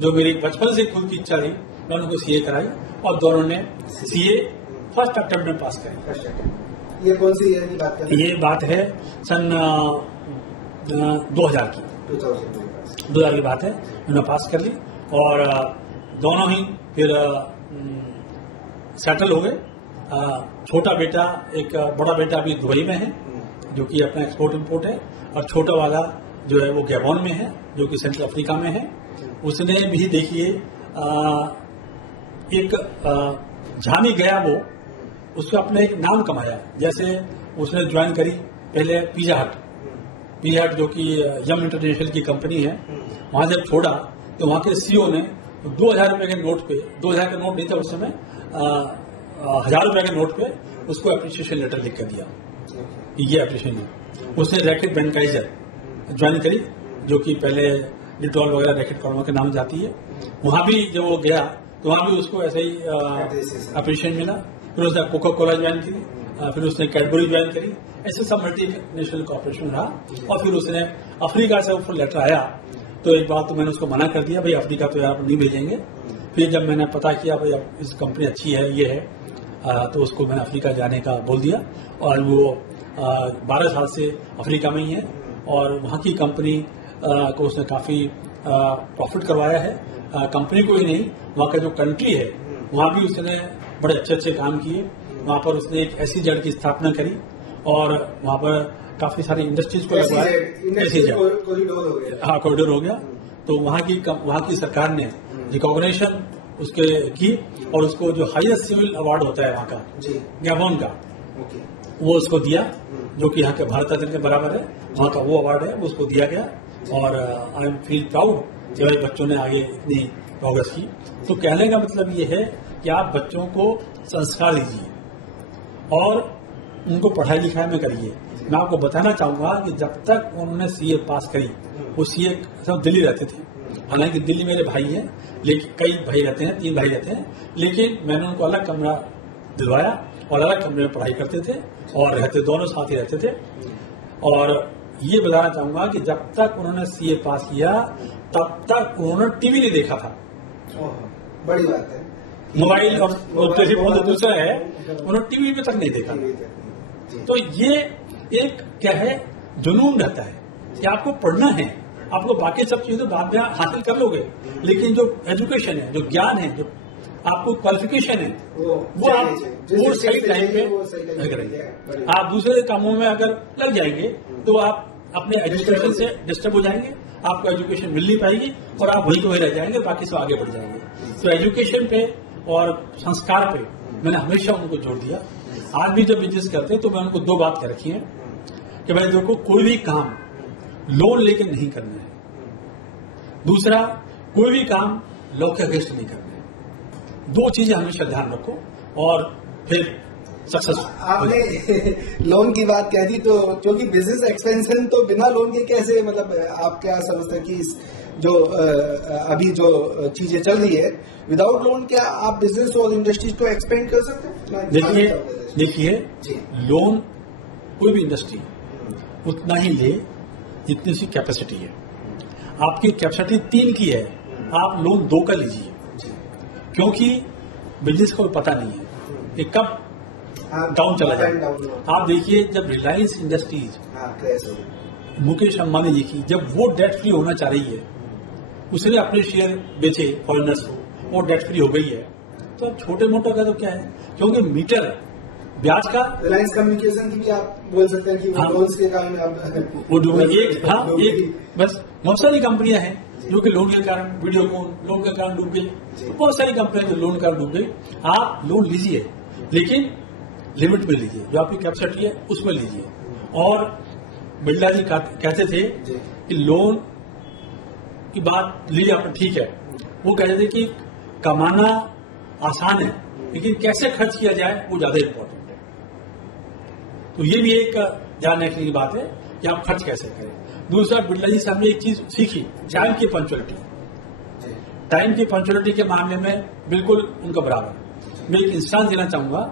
जो मेरी बचपन से खुद की इच्छा थी, मैं उनको सीए कराई, और दोनों ने सीए फर्स्ट अटेम्प्ट में पास करी। ये कौन सी ईयर की बात कर? ये बात है सन 2000 की, 2000 की बात है। उन्होंने पास कर ली, और दोनों ही फिर सेटल हो गए। छोटा बेटा, एक बड़ा बेटा अभी दुबई में है, जो कि अपना एक्सपोर्ट इंपोर्ट है, और छोटा वाला जो है वो गैबोन में है, जो कि सेंट्रल अफ्रीका में है। उसने भी देखिए एक झामी गया वो, उसको अपने एक नाम कमाया। जैसे उसने ज्वाइन करी पहले पिज़्ज़ा हट, जो कि यम इंटरनेशनल की कंपनी है, वहां जब छोड़ा तो वहां के सीईओ ने 2000 रुपए के नोट पे, 2000 का नोट नहीं था उस समय, 1000 रुपए के नोट पे उसको एप्रिसिएशन लेटर लिख कर दिया। ये एप्रिसिएशन उसने रैकेट बैंकाइजर ज्वाइन करी, जो कि पहले डिटॉल वगैरह रैकेट फर्मों के नाम जाती है। वहां भी जब वो गया तो वहां भी उसको ऐसे ही एप्रिसिएशन मिला। फिर उसने कोका कोला ज्वाइन की, फिर उसने कैडबरी ज्वाइन करी, ऐसे सब मल्टी नेशनल कॉर्पोरेशन रहा। और फिर उसने अफ्रीका से ऊपर लेटर आया, तो एक बात तो मैंने उसको मना कर दिया, भाई अफ्रीका तो यार नहीं भेजेंगे। फिर जब मैंने पता किया भाई इस कंपनी अच्छी है, ये है, तो उसको मैंने अफ्रीका जाने का बोल दिया, और वो 12 साल से अफ्रीका में ही है, और वहाँ की कंपनी को उसने काफ़ी प्रॉफिट करवाया है। कंपनी को ही नहीं, वहाँ का जो कंट्री है वहाँ भी उसने बड़े अच्छे अच्छे काम किए। वहाँ पर उसने एक ऐसी जड़ की स्थापना करी, और वहाँ पर काफ़ी सारी इंडस्ट्रीज को लगवाया, कॉरिडोर हो गया। तो वहाँ की सरकार ने रिकॉग्निशन उसके की, और उसको जो हाईएस्ट सिविल अवार्ड होता है वहाँ का, गैबोन का, वो उसको दिया, जो कि यहाँ के भारत रत्न के बराबर है। वहाँ का वो अवार्ड है, वो उसको दिया गया। और आई एम फील प्राउड कि भाई बच्चों ने आगे इतनी प्रोग्रेस की। तो कहने का मतलब ये है कि आप बच्चों को संस्कार दीजिए और उनको पढ़ाई लिखाई में करिए। मैं आपको बताना चाहूंगा कि जब तक उन्होंने सीए पास करी, वो सीए सब दिल्ली रहते थे। हालांकि दिल्ली मेरे भाई हैं, लेकिन कई भाई रहते हैं, 3 भाई रहते हैं, लेकिन मैंने उनको अलग कमरा दिलवाया और अलग कमरे में पढ़ाई करते थे, और रहते दोनों साथ ही रहते थे। और ये बताना चाहूंगा कि जब तक उन्होंने सीए पास किया तब तक उन्होंने टीवी नहीं देखा था। बड़ी बात है। मोबाइल और टेलीफोन तो दूसरा है, उन्होंने टीवी पे तक नहीं देखा। तो ये एक क्या है, जुनून रहता है कि आपको पढ़ना है, आपको बाकी सब चीजें बाद में हासिल कर लोगे, लेकिन जो एजुकेशन है, जो ज्ञान है, जो आपको क्वालिफिकेशन है, वो आप वो सही टाइम पे करेंगे। आप दूसरे कामों में अगर लग जाएंगे तो आप अपने एजुकेशन से डिस्टर्ब हो जाएंगे, आपको एजुकेशन मिल नहीं पाएगी और आप वहीं को रह जाएंगे, बाकी सब आगे बढ़ जाएंगे। तो एजुकेशन पे और संस्कार पे मैंने हमेशा उनको जोर दिया। आज भी जब बिजनेस करते हैं तो मैं उनको 2 बात कह रखी है कि भाई देखो, कोई भी काम लोन लेकर नहीं करना है, दूसरा कोई भी काम लॉ के अगेंस्ट नहीं करना है। 2 चीजें हमेशा ध्यान रखो और फिर सक्सेस। आपने लोन की बात कह दी, तो क्योंकि बिजनेस एक्सपेंशन तो बिना लोन के कैसे, मतलब आप क्या समझते हैं कि इस जो अभी जो चीजें चल रही है, विदाउट लोन क्या आप बिजनेस और इंडस्ट्रीज को एक्सपेंड कर सकते हैं? देखिए लोन कोई भी इंडस्ट्री उतना ही ले जितनी सी कैपेसिटी है। आपकी कैपेसिटी 3 की है, आप लोन 2 का लीजिए, क्योंकि बिजनेस को पता नहीं है कि कब डाउन चला जाए। आप देखिए जब रिलायंस इंडस्ट्रीज मुकेश अंबानी जी की, जब वो डेट फ्री होना चाह रही है, उसने अपने शेयर बेचे फॉरेनर्स को, वो डेट फ्री हो गई है, तो अब छोटे मोटे का तो क्या है, क्योंकि मीटर ब्याज का। रिलायंस कम्युनिकेशन की भी आप बोल सकते हैं कि वो लोन के कारण वो डूबे। एक बस बहुत सारी कंपनियां हैं जो कि लोन के कारण, वीडियोकॉन लोन के कारण डूब गई, बहुत सारी कंपनियां जो लोन के कारण डूब गई। आप लोन लीजिए, लेकिन लिमिट में लीजिए, जो आपकी कैपेसिटी है उसमें लीजिए। और बिरला जी कहते थे कि लोन की बात ली आपने, ठीक है, वो कहते थे कि कमाना आसान है लेकिन कैसे खर्च किया जाए वो ज्यादा इंपॉर्टेंट है। तो ये भी एक ध्यान रखने की बात है कि आप खर्च कैसे करें। दूसरा, बिरला जी से हमने एक चीज सीखी, टाइम की पंक्चुअलिटी। टाइम की पंक्चुअलिटी के मामले में बिल्कुल उनका बराबर। मैं एक इंसान देना चाहूंगा,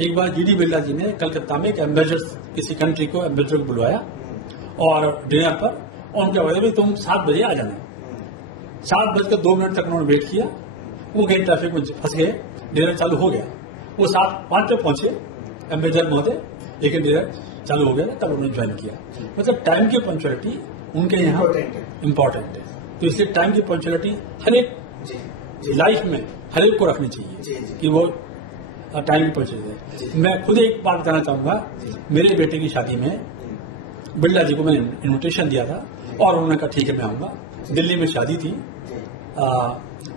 एक बार जीडी बिरला जी ने कलकत्ता में एक एम्बेसडर, किसी कंट्री को एम्बेसडर को बुलवाया और डिनर पर, और उनके बोले तुम 7 बजे आ जाना। 7:02 तक उन्होंने वेट किया, वो गए ट्रैफिक में फंस गए, डिनर चालू हो गया। वो 7:05 पे पहुंचे एम्बेसडर महोदय, लेकिन डिनर चालू हो गया, तब उन्होंने ज्वाइन किया। मतलब टाइम की पंक्चुअलिटी उनके यहाँ इम्पोर्टेंट है। तो इसलिए टाइम की पंक्चुअलिटी हर एक लाइफ में हर एक को रखनी चाहिए कि वो टाइम की पंक्चुअलिटी। मैं खुद एक बात बताना चाहूंगा, मेरे बेटे की शादी में बिरला जी को मैंने इन्विटेशन दिया था और उन्होंने कहा ठीक है मैं आऊंगा। दिल्ली में शादी थी,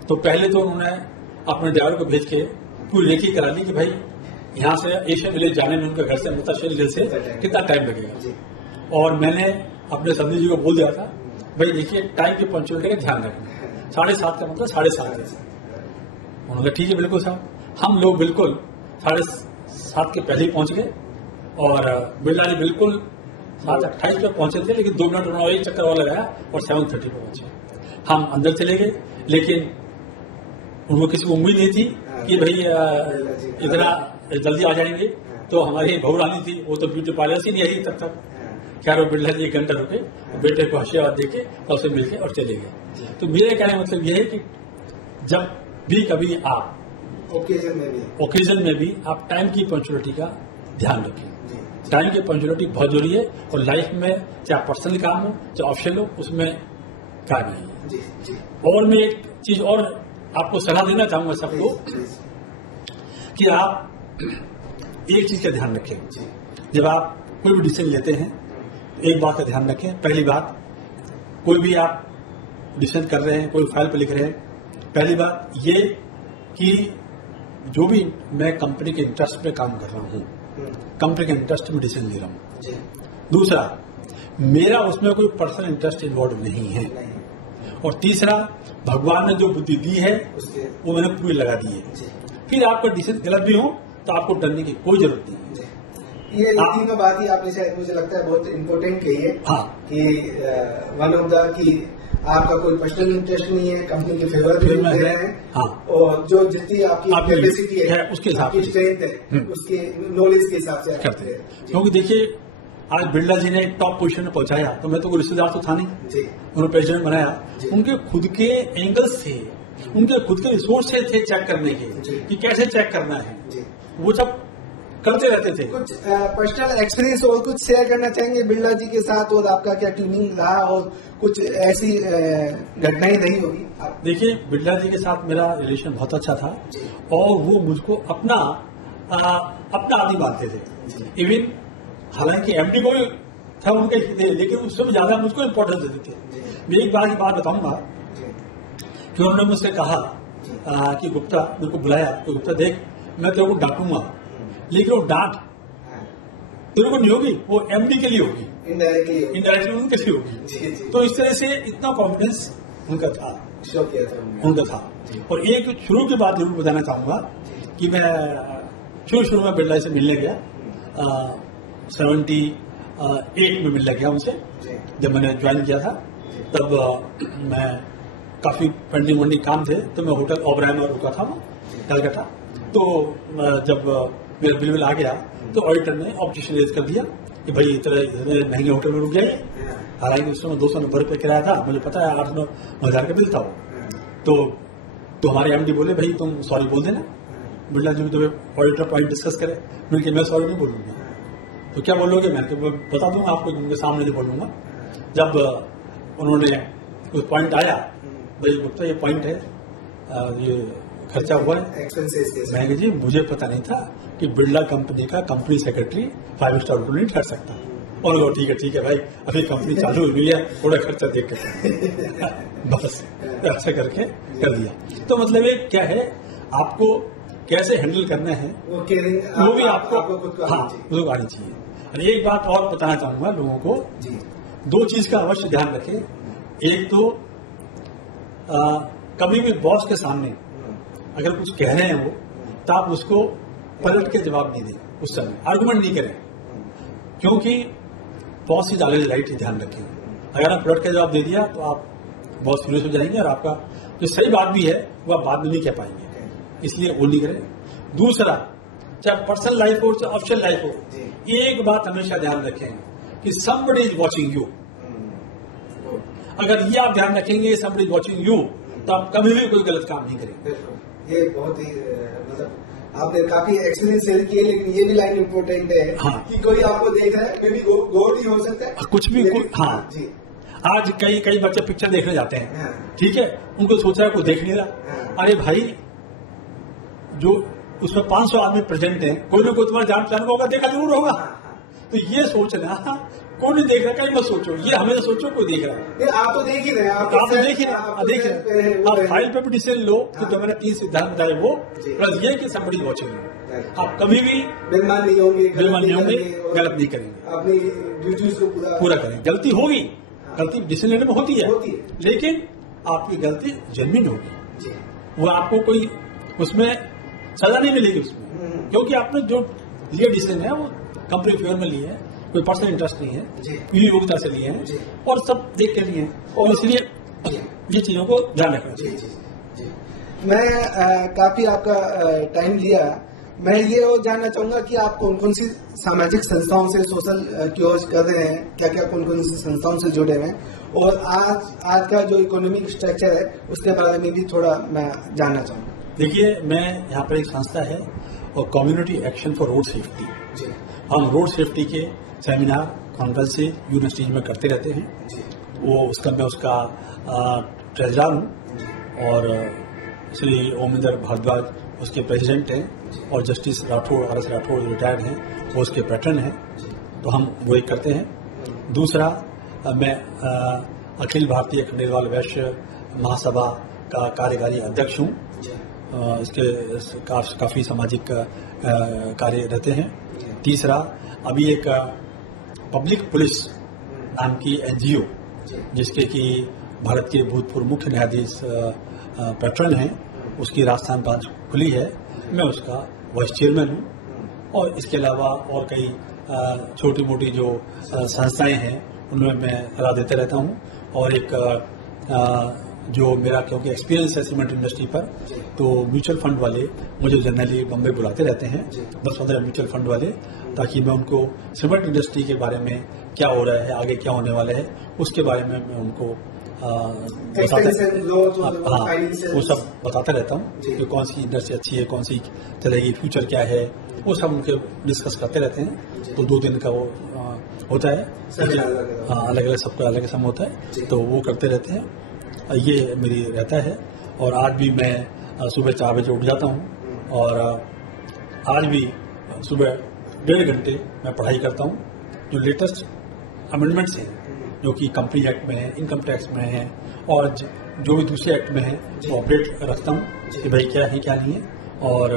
तो पहले तो उन्होंने अपने ड्राइवर को भेज के पूरी रेखी करा दी कि भाई यहाँ से एशिया विलेज जाने में उनके घर से मुताशिर हिल से कितना टाइम लगेगा। और मैंने अपने सब्जी जी को बोल दिया था भाई देखिए टाइम की पंक्चुअलिटी का ध्यान रखना, 7:30 का मतलब 7:30 है। उन्होंने कहा ठीक है बिल्कुल साहब। हम लोग बिल्कुल 7:30 के पहले ही पहुंच गए और बिरला जी बिल्कुल 7:28 पे पहुंचे थे, लेकिन 2 मिनट उन्होंने एक चक्कर और लगाया और 7:30 पे पहुंचे। हम अंदर चले गए, लेकिन उनको किसी को उम्मीद नहीं थी कि भाई इतना जल्दी आ जाएंगे। तो हमारी बहू रानी थी, वो तो ब्यूटी पार्लर से नहीं आई तब तक। खैर वो बिरला जी 1 घंटा रुके, बेटे को आशीर्वाद देके और उससे मिलके और चले गए। तो मेरे कहने का मतलब यह है कि जब भी कभी आप ओकेजन में भी आप टाइम की पंक्चुअलिटी का ध्यान रखें। टाइम की पंक्चुअलिटी बहुत जरूरी है और लाइफ में चाहे पर्सनल काम हो चाहे ऑफिशियल हो, उसमें काम नहीं है। और मैं एक चीज और आपको सलाह देना चाहूंगा सबको कि आप एक चीज का ध्यान रखें। जब आप कोई भी डिसीजन लेते हैं एक बात का ध्यान रखें। पहली बात, कोई भी आप डिसीजन कर रहे हैं, कोई फाइल पर लिख रहे हैं, पहली बात ये कि जो भी मैं कंपनी के इंटरेस्ट में काम कर रहा हूं, कंपनी के इंटरेस्ट में डिसीजन ले रहा हूं। दूसरा, मेरा उसमें कोई पर्सनल इंटरेस्ट इन्वॉल्व नहीं है। और तीसरा, भगवान ने जो बुद्धि दी है वो मैंने पूरी लगा दी है। फिर आपका डिसीजन गलत भी हो तो आपको डरने की कोई जरूरत नहीं है। ये तीनों बात ही आपने शायद मुझे लगता है बहुत इम्पोर्टेंट कही है। हाँ, कि वन ऑफ द की आपका कोई पर्सनल इंटरेस्ट नहीं है, कंपनी के फेवर में दे रहे हैं। हाँ, और जो जितनी आपकी कैपेसिटी है उसके हिसाब से, स्ट्रेंथ है उसके नॉलेज के हिसाब से करते हैं। क्योंकि देखिए आज बिरला जी ने टॉप पोजीशन में पहुंचाया तो मैं तो कोई रिश्तेदार तो था नहीं, उन्होंने प्रेसिडेंट बनाया। उनके खुद के एंगल्स थे, उनके खुद के रिसोर्सेज थे चेक करने के कि कैसे चेक करना है, वो सब करते रहते थे। कुछ पर्सनल एक्सपीरियंस और कुछ शेयर करना चाहेंगे बिरला जी के साथ, और आपका क्या ट्यूनिंग रहा और कुछ ऐसी घटनाएं रही होगी? देखिए बिरला जी के साथ मेरा रिलेशन बहुत अच्छा था और वो मुझको अपना आदमी मानते थे। इवन हालांकि एमडी को था उनके, लेकिन उससे भी ज्यादा मुझको इम्पोर्टेंस देते थे। मैं एक बार की बात बताऊंगा कि उन्होंने मुझसे कहा कि गुप्ता, मेरे को बुलाया तो गुप्ता देख मैं तेरे को डांटूंगा लेकिन वो डांट तेरे को नहीं होगी, वो एमडी के लिए होगी, इनडायरेक्टली उनके लिए होगी। तो इस तरह से इतना कॉन्फिडेंस उनका था, उनका था। और एक शुरू की बात जरूर बताना चाहूंगा कि मैं शुरू में बिरला से मिलने गया, 78 में मिलने गया उनसे। जब मैंने ज्वाइन किया था तब मैं काफी पेंडिंग काम थे, तो मैं होटल ओबराय में रुका था कलकत्ता। तो जब मेरा बिल आ गया तो ऑडिटर ने ऑब्जेक्शन रेज कर दिया कि भाई इतने महंगे होटल में रुक जाइए। हालांकि उस समय 290 रुपये किराया था, मुझे पता है 8-9 हजार का बिल था वो। तो हमारे एमडी बोले भाई तुम सॉरी बोल देना। बिरला जी तो ऑडिटर पॉइंट डिस्कस करे, मैं सॉरी नहीं बोलूंगा। तो क्या बोलोगे? मैं बता दूंगा आपको, उनके सामने से बोलूंगा। जब उन्होंने कुछ पॉइंट आया, भाई गुप्ता ये पॉइंट है, ये खर्चा हुआ है एक्सपेंसेस। मैं जी मुझे पता नहीं था कि बिरला कंपनी का कंपनी सेक्रेटरी 5 स्टार होटल नहीं ठहर सकता। और वो ठीक है भाई, अभी कंपनी चालू हुई है, थोड़ा खर्चा देख के बस ऐसे करके कर दिया। तो मतलब ये क्या है, आपको कैसे हैंडल करना है वो केयरिंग वो भी आपको खुद को हाँ वो आनी चाहिए। और एक बात और बताना चाहूंगा लोगों को, जी 2 चीज का अवश्य ध्यान रखें। एक तो कभी भी बॉस के सामने अगर कुछ कह रहे हैं वो, तो आप उसको पलट के जवाब नहीं दें, उस समय आर्गुमेंट नहीं करें, क्योंकि बॉस इज ऑलवेज राइट, ध्यान रखें। अगर आप पलट के जवाब दे दिया तो आप बहुत सीरियस हो जाएंगे और आपका जो सही बात भी है वो आप बाद में नहीं कह पाएंगे, इसलिए वो नहीं करें। दूसरा, चाहे पर्सनल लाइफ हो चाहे ऑफिशियल लाइफ हो, एक बात हमेशा ध्यान रखें कि somebody इज वॉचिंग यू। अगर ये आप ध्यान रखेंगे somebody इज वॉचिंग यू, तो आप कभी भी कोई गलत काम नहीं करेंगे। ये बहुत ही मतलब आपने काफी एक्सपीरियंस शेयर किए, लेकिन ये भी लाइन इम्पोर्टेंट है हाँ। कि कोई आपको देख रहा है, मे बी गौर ही हो सकता है कुछ भी हाँ जी। आज कई बच्चे पिक्चर देखने जाते हैं, हाँ। ठीक है, उनको सोचा है कोई देख नहीं रहा, हाँ। अरे भाई जो उसमें 500 आदमी प्रेजेंट हैं, कोई ना कोई तुम्हारा जान पहचान होगा, देखा जरूर होगा। तो ये सोचना कोई नहीं देख रहा, कहीं मत सोचो, ये हमेशा सोचो कोई देख रहा है। आप तो देख ही रहे हैं, आप तो देख ही रहे, आप फाइल पे भी डिसीजन लो कि जो मैंने 3 सिद्धांत बताए वो, प्लस ये कि somebody watching you। आप कभी भी बेईमान नहीं होंगे, गलत नहीं करेंगे, अपनी ड्यूटीज को पूरा करेंगे। गलती होगी, गलती डिसीजन लेने में होती है, लेकिन आपकी गलती जेन्युइन होगी, वो आपको कोई उसमें सजा नहीं मिलेगी उसमें, क्योंकि आपने जो लिए डिसीजन है वो कंपनी फेवर में लिए है, कोई पर्सनल इंटरेस्ट नहीं है, पूरी योग्यता से लिए हैं और सब देख के लिए, और इसलिए ये चीजों को ध्यान रखना चाहिए। मैं काफी आपका टाइम लिया, मैं ये जानना चाहूंगा कि आप कौन कौन सी सामाजिक संस्थाओं से सोशल क्योर्स कर रहे हैं, क्या क्या कौन कौन सी संस्थाओं से जुड़े हुए हैं, और आज का जो इकोनॉमिक स्ट्रक्चर है उसके बारे में भी थोड़ा मैं जानना चाहूंगा। देखिए, मैं यहाँ पर एक संस्था है और community action for road safety, हम रोड सेफ्टी के सेमिनार कॉन्फ्रेंस यूनिवर्सिटीज में करते रहते हैं। वो उसका मैं उसका ट्रेजरर हूँ और श्री ओमेंद्र भारद्वाज उसके प्रेसिडेंट हैं और justice Rathore RS Rathore retired हैं, वो उसके पैटर्न हैं, तो हम वो एक करते हैं। दूसरा, मैं अखिल भारतीय खंडेलवाल वैश्य महासभा का कार्यकारी अध्यक्ष हूँ, इसके काफी सामाजिक कार्य रहते हैं। तीसरा, अभी एक पब्लिक पुलिस नाम की NGO जिसके कि भारत के भूतपूर्व मुख्य न्यायाधीश पैटर्न हैं, उसकी राजस्थान ब्रांच खुली है, मैं उसका वाइस चेयरमैन हूँ। और इसके अलावा और कई छोटी मोटी जो संस्थाएं हैं उनमें मैं सलाह देते रहता हूँ। और एक जो मेरा क्योंकि एक्सपीरियंस है सीमेंट इंडस्ट्री पर, तो म्यूचुअल फंड वाले मुझे जनरली बम्बई बुलाते रहते हैं, 10-15 म्यूचुअल फंड वाले, ताकि मैं उनको सीमेंट इंडस्ट्री के बारे में क्या हो रहा है, आगे क्या होने वाला है, उसके बारे में मैं उनको वो सब बताता रहता हूँ कि कौन सी इंडस्ट्री अच्छी है, कौन सी चलेगी, फ्यूचर क्या है, वो सब उनके डिस्कस करते रहते हैं। तो 2 दिन का वो होता है, अलग अलग सबका अलग समय होता है, तो वो करते रहते हैं। ये मेरी रहता है। और आज भी मैं सुबह 4 बजे उठ जाता हूँ और आज भी सुबह 1.5 घंटे मैं पढ़ाई करता हूँ, जो लेटेस्ट अमेंडमेंट्स हैं जो कि कंपनी एक्ट में है, इनकम टैक्स में है और जो भी दूसरे एक्ट में है, वो अपडेट रखता हूँ कि भाई क्या है क्या नहीं है। और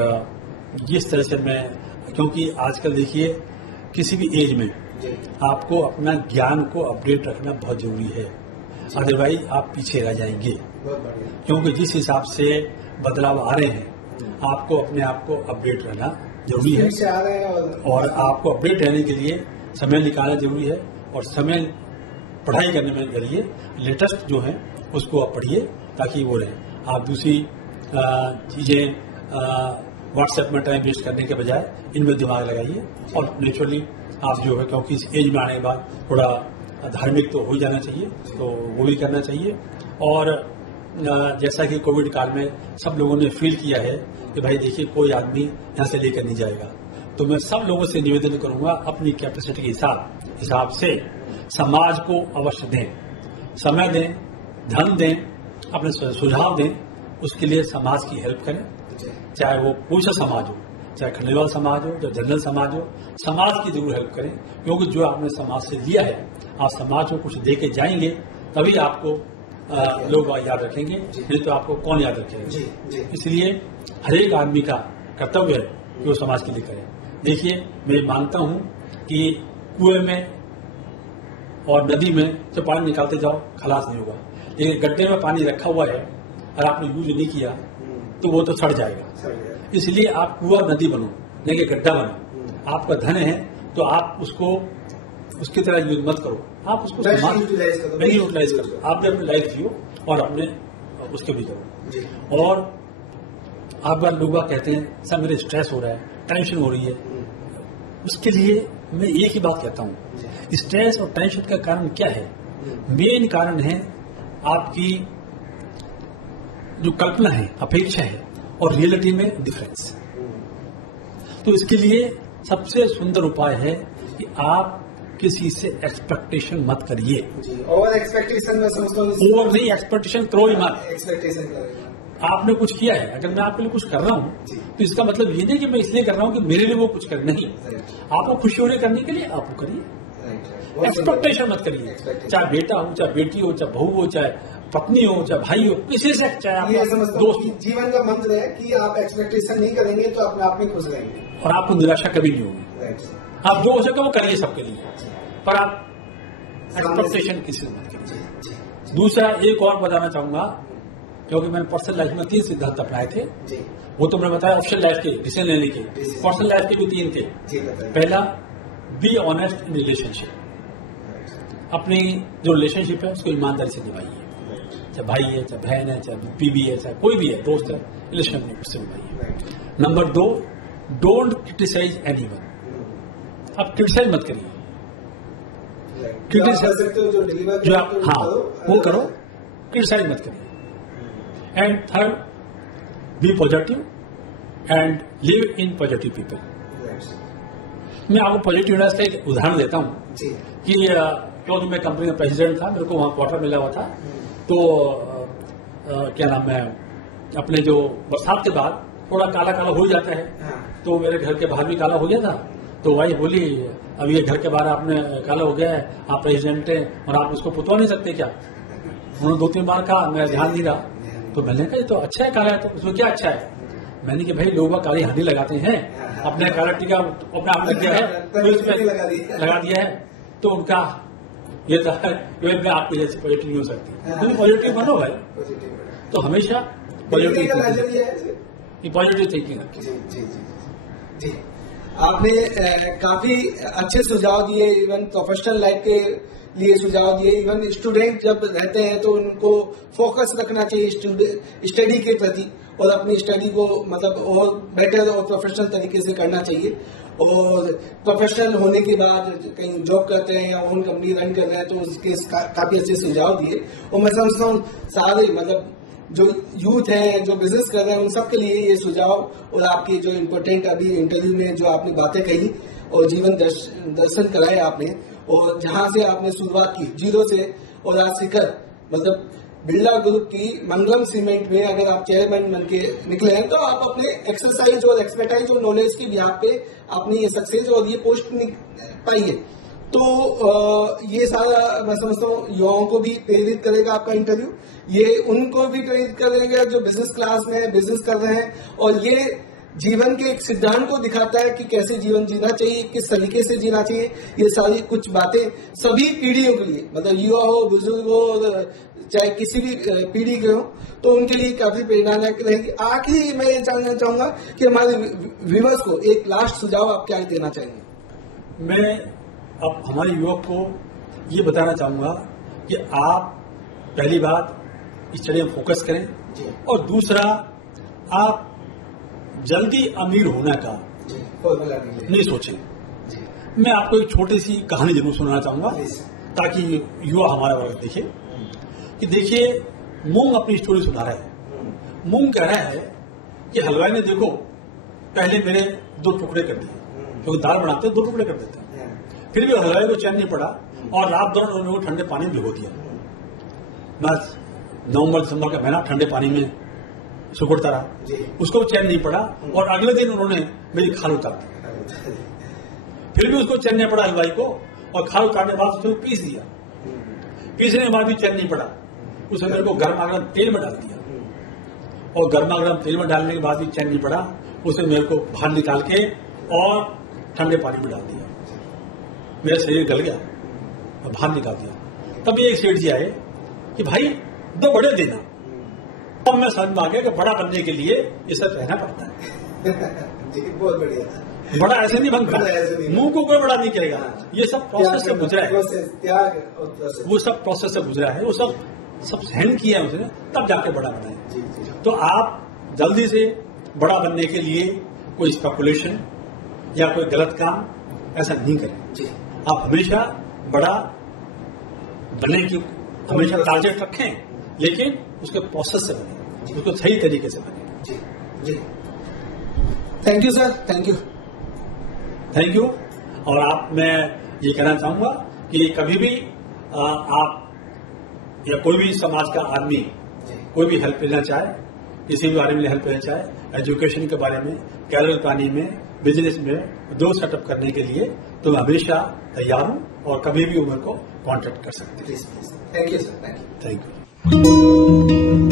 जिस तरह से मैं, क्योंकि आजकल देखिए किसी भी एज में आपको अपना ज्ञान को अपडेट रखना बहुत जरूरी है, अदरवाइज आप पीछे रह जाएंगे, क्योंकि जिस हिसाब से बदलाव आ रहे हैं आपको अपने आप को अपडेट रहना जरूरी है। और आपको अपडेट रहने के लिए समय निकालना जरूरी है, और समय पढ़ाई करने में करिए, लेटेस्ट जो है उसको आप पढ़िए ताकि वो रहे। आप दूसरी चीज़ें व्हाट्सएप में टाइम वेस्ट करने के बजाय इनमें दिमाग लगाइए। और नेचुरली आप जो है, क्योंकि इस एज में आने के बाद थोड़ा धार्मिक तो हो जाना चाहिए, तो वो भी करना चाहिए। और जैसा कि कोविड काल में सब लोगों ने फील किया है कि भाई देखिए कोई आदमी यहाँ से लेकर नहीं जाएगा, तो मैं सब लोगों से निवेदन करूंगा अपनी कैपेसिटी के हिसाब से समाज को अवश्य दें, समय दें, धन दें, अपने सुझाव दें, उसके लिए समाज की हेल्प करें, चाहे वो कोई सा समाज हो, चाहे खंडेलवाल समाज हो, चाहे जनरल समाज हो, समाज की जरूर हेल्प करें, क्योंकि जो आपने समाज से लिया है आप समाज को कुछ दे के जाएंगे, तभी आपको लोग याद रखेंगे, नहीं तो आपको कौन याद रखेगा। इसलिए हर एक आदमी का कर्तव्य है कि वो समाज के लिए करें। देखिए, मैं मानता हूं कि कुएं में और नदी में से पानी निकालते जाओ खलास नहीं होगा, लेकिन गड्ढे में पानी रखा हुआ है और आपने यूज नहीं किया तो वो तो सड़ जाएगा। इसलिए आप कुआं नदी बनो, नहीं कि गड्ढा बनो। आपका धन है तो आप उसको उसकी तरह यूज मत करो, आप उसको नहीं यूटिलाइज करो। आप भी अपनी लाइफ जियो और अपने उसके भी करो। और आप बार लोग कहते हैं सर मेरे स्ट्रेस हो रहा है, टेंशन हो रही है, उसके लिए मैं एक ही बात कहता हूं, स्ट्रेस और टेंशन का कारण क्या है? मेन कारण है आपकी जो कल्पना है, अपेक्षा है और रियलिटी में डिफरेंस। तो इसके लिए सबसे सुंदर उपाय है कि आप किसी से एक्सपेक्टेशन मत करिए। ओवर एक्सपेक्टेशन में समझता हूं, ओवर नहीं, एक्सपेक्टेशन करो ही मत। एक्सपेक्टेशन आपने कुछ किया है, अगर मैं आपके लिए कुछ कर रहा हूं तो इसका मतलब ये नहीं कि मैं इसलिए कर रहा हूं कि मेरे लिए वो कुछ कर, नहीं, आपको खुशी होने करने के लिए आप करिए। एक्सपेक्टेशन मत करिए, चाहे बेटा हो, चाहे बेटी हो, चाहे बहू हो, चाहे पत्नी हो, चाहे भाई हो, किसी से, चाहे आप दोस्त। जीवन का मंत्र है कि आप एक्सपेक्टेशन नहीं करेंगे तो अपने आप में खुश रहेंगे और आपको निराशा कभी नहीं होगी। आप जो हो सके वो करिए सबके लिए, पर आप एक्सपेक्टेशन किसी से मत करिए। दूसरा एक और बताना चाहूंगा, क्योंकि मैंने पर्सनल लाइफ में 3 सिद्धांत अपनाए थे। वो तो मैंने बताया ऑप्शनल लाइफ के, डिसीजन लेने के। पर्सनल लाइफ के भी 3 थे। पहला, बी ऑनेस्ट इन रिलेशनशिप। अपनी जो रिलेशनशिप है उसको ईमानदारी से निभाइए, चाहे भाई है, चाहे बहन है, चाहे बीवी है, चाहे कोई भी है, दोस्त है, रिलेशन में उससे निभाइए। Number 2, don't criticise anyone. आप क्रिटिसाइज मत करिए, क्रिटिसाइज जो आप वो करो, क्रिटिसाइज मत करिए। And third, be positive and live in positive people. मैं आपको पॉजिटिवनेस का एक उदाहरण देता हूं कि क्योंकि मैं कंपनी का प्रेसिडेंट था, मेरे को वहां क्वार्टर मिला हुआ था, तो क्या नाम है, अपने जो बरसात के बाद थोड़ा काला काला हो जाता है, तो मेरे घर के बाहर भी काला हो गया था। तो वाइफ बोली, अब ये घर के बाहर आपने काला हो गया है, आप प्रेसिडेंट हैं और आप उसको पुतवा नहीं सकते क्या? उन्होंने 2-3 बार कहा, मैं ध्यान नहीं रहा। तो मैंने कहा ये तो अच्छा है काला है, तो उसमें क्या अच्छा है? मैंने कहा भाई लोग काली हल्दी लगाते हैं, अपने काला टीका अपने आप लग गया है तो इसमें लगा दिया है, तो उनका ये था मैं आपको जैसे पॉजिटिव नहीं हो सकती, तो पॉजिटिव बनो भाई। तो हमेशा पॉजिटिव थिंकिंग रखिए। आपने काफी अच्छे सुझाव दिए, इवन प्रोफेशनल लाइफ के लिए सुझाव दिए। इवन स्टूडेंट जब रहते हैं तो उनको फोकस रखना चाहिए स्टडी के प्रति और अपनी स्टडी को मतलब और बेटर और प्रोफेशनल तरीके से करना चाहिए। और प्रोफेशनल होने के बाद कहीं जॉब करते हैं या ओन कंपनी रन कर रहे हैं तो उसके काफी अच्छे सुझाव दिए। और मैं समझता हूँ सारे मतलब जो यूथ है, जो बिजनेस कर रहे हैं, उन सबके लिए ये सुझाव और आपकी जो इम्पोर्टेंट अभी इंटरव्यू में जो आपने बातें कही और जीवन दर्शन कराए आपने, और जहां से आपने शुरुआत की 0 से और आज शिखर मतलब बिरला ग्रुप की मंगलम सीमेंट में अगर आप चेयरमैन बन के निकले हैं तो आप अपने एक्सरसाइज और एक्सपर्टाइज और नॉलेज की बिहार पे अपनी ये सक्सेस और ये पोस्ट पाई है। तो ये सारा मैं समझता हूँ युवाओं को भी प्रेरित करेगा आपका इंटरव्यू, ये उनको भी प्रेरित करेगा जो बिजनेस क्लास में बिजनेस कर रहे हैं, और ये जीवन के एक सिद्धांत को दिखाता है कि कैसे जीवन जीना चाहिए, किस तरीके से जीना चाहिए। ये सारी कुछ बातें सभी पीढ़ियों के लिए, मतलब युवा हो, बुजुर्ग हो, चाहे किसी भी पीढ़ी के हो, तो उनके लिए काफी प्रेरणादायक रहेगी। आखिरी मैं ये जानना चाहूंगा कि हमारे व्यूअर्स को एक लास्ट सुझाव आप क्या देना चाहेंगे? मैं अब हमारे युवक को ये बताना चाहूंगा कि आप पहली बात स्टडी में फोकस करें, और दूसरा आप जल्दी अमीर होने का नहीं सोचें। मैं आपको एक छोटी सी कहानी जरूर सुनाना चाहूंगा ताकि युवा हमारा वर्ग देखे कि देखिए मूंग अपनी स्टोरी सुना रहा है। मूंग कह रहा है कि हलवाई ने देखो पहले मेरे 2 टुकड़े कर दिए, क्योंकि दाल बनाते 2 टुकड़े कर देते हैं, फिर भी हलवाई को चैन नहीं पड़ा और रात दौरान उन्होंने वो ठंडे पानी में भिगो दिया। बस नवंबर दिसंबर का महीना ठंडे पानी में सुकुड़ता रहा, उसको चैन नहीं पड़ा और अगले दिन उन्होंने मेरी खाल उतार दी। फिर भी उसको चैन नहीं पड़ा हलवाई को, और खाल उतारने के बाद उसको पीस दिया। पीसने के बाद भी चैन नहीं पड़ा, उसने मेरे को गर्मा गर्म तेल में डाल दिया, और गर्मा गर्म तेल में डालने के बाद भी चैन नहीं पड़ा, उसने मेरे को बाहर निकाल के और ठंडे पानी में डाल दिया। मेरा शरीर गल गया और बाहर निकाल दिया। तब एक सेठ जी आए कि भाई 2 बड़े देना। अब मैं समझ में आ गया कि बड़ा बनने के लिए ये सब रहना पड़ता है। जी, बहुत बढ़िया। बड़ा ऐसे नहीं बनता, मुंह को कोई बड़ा नहीं करेगा। ये सब प्रोसेस से गुजरा है, वो सब प्रोसेस से गुजरा है, वो सब सहन किया है उसने, तब जाके बड़ा बना है। तो आप जल्दी से बड़ा बनने के लिए कोई स्पेकुलेशन या कोई गलत काम ऐसा नहीं करें। आप हमेशा बड़ा बनने की हमेशा टारगेट रखें, लेकिन उसके प्रोसेस से बने, उसको सही तरीके से बने। जी, thank you sir, thank you. Thank you. और आप, मैं ये कहना चाहूंगा कि कभी भी आप या कोई भी समाज का आदमी कोई भी हेल्प लेना चाहे, किसी भी बारे में हेल्प लेना चाहे, एजुकेशन के बारे में, कैरियर प्लानिंग में, बिजनेस में, 2 सेटअप करने के लिए, तो मैं हमेशा तैयार हूं और कभी भी उम्र को कांटेक्ट कर सकते हैं। Thank you sir, thank you. Thank you.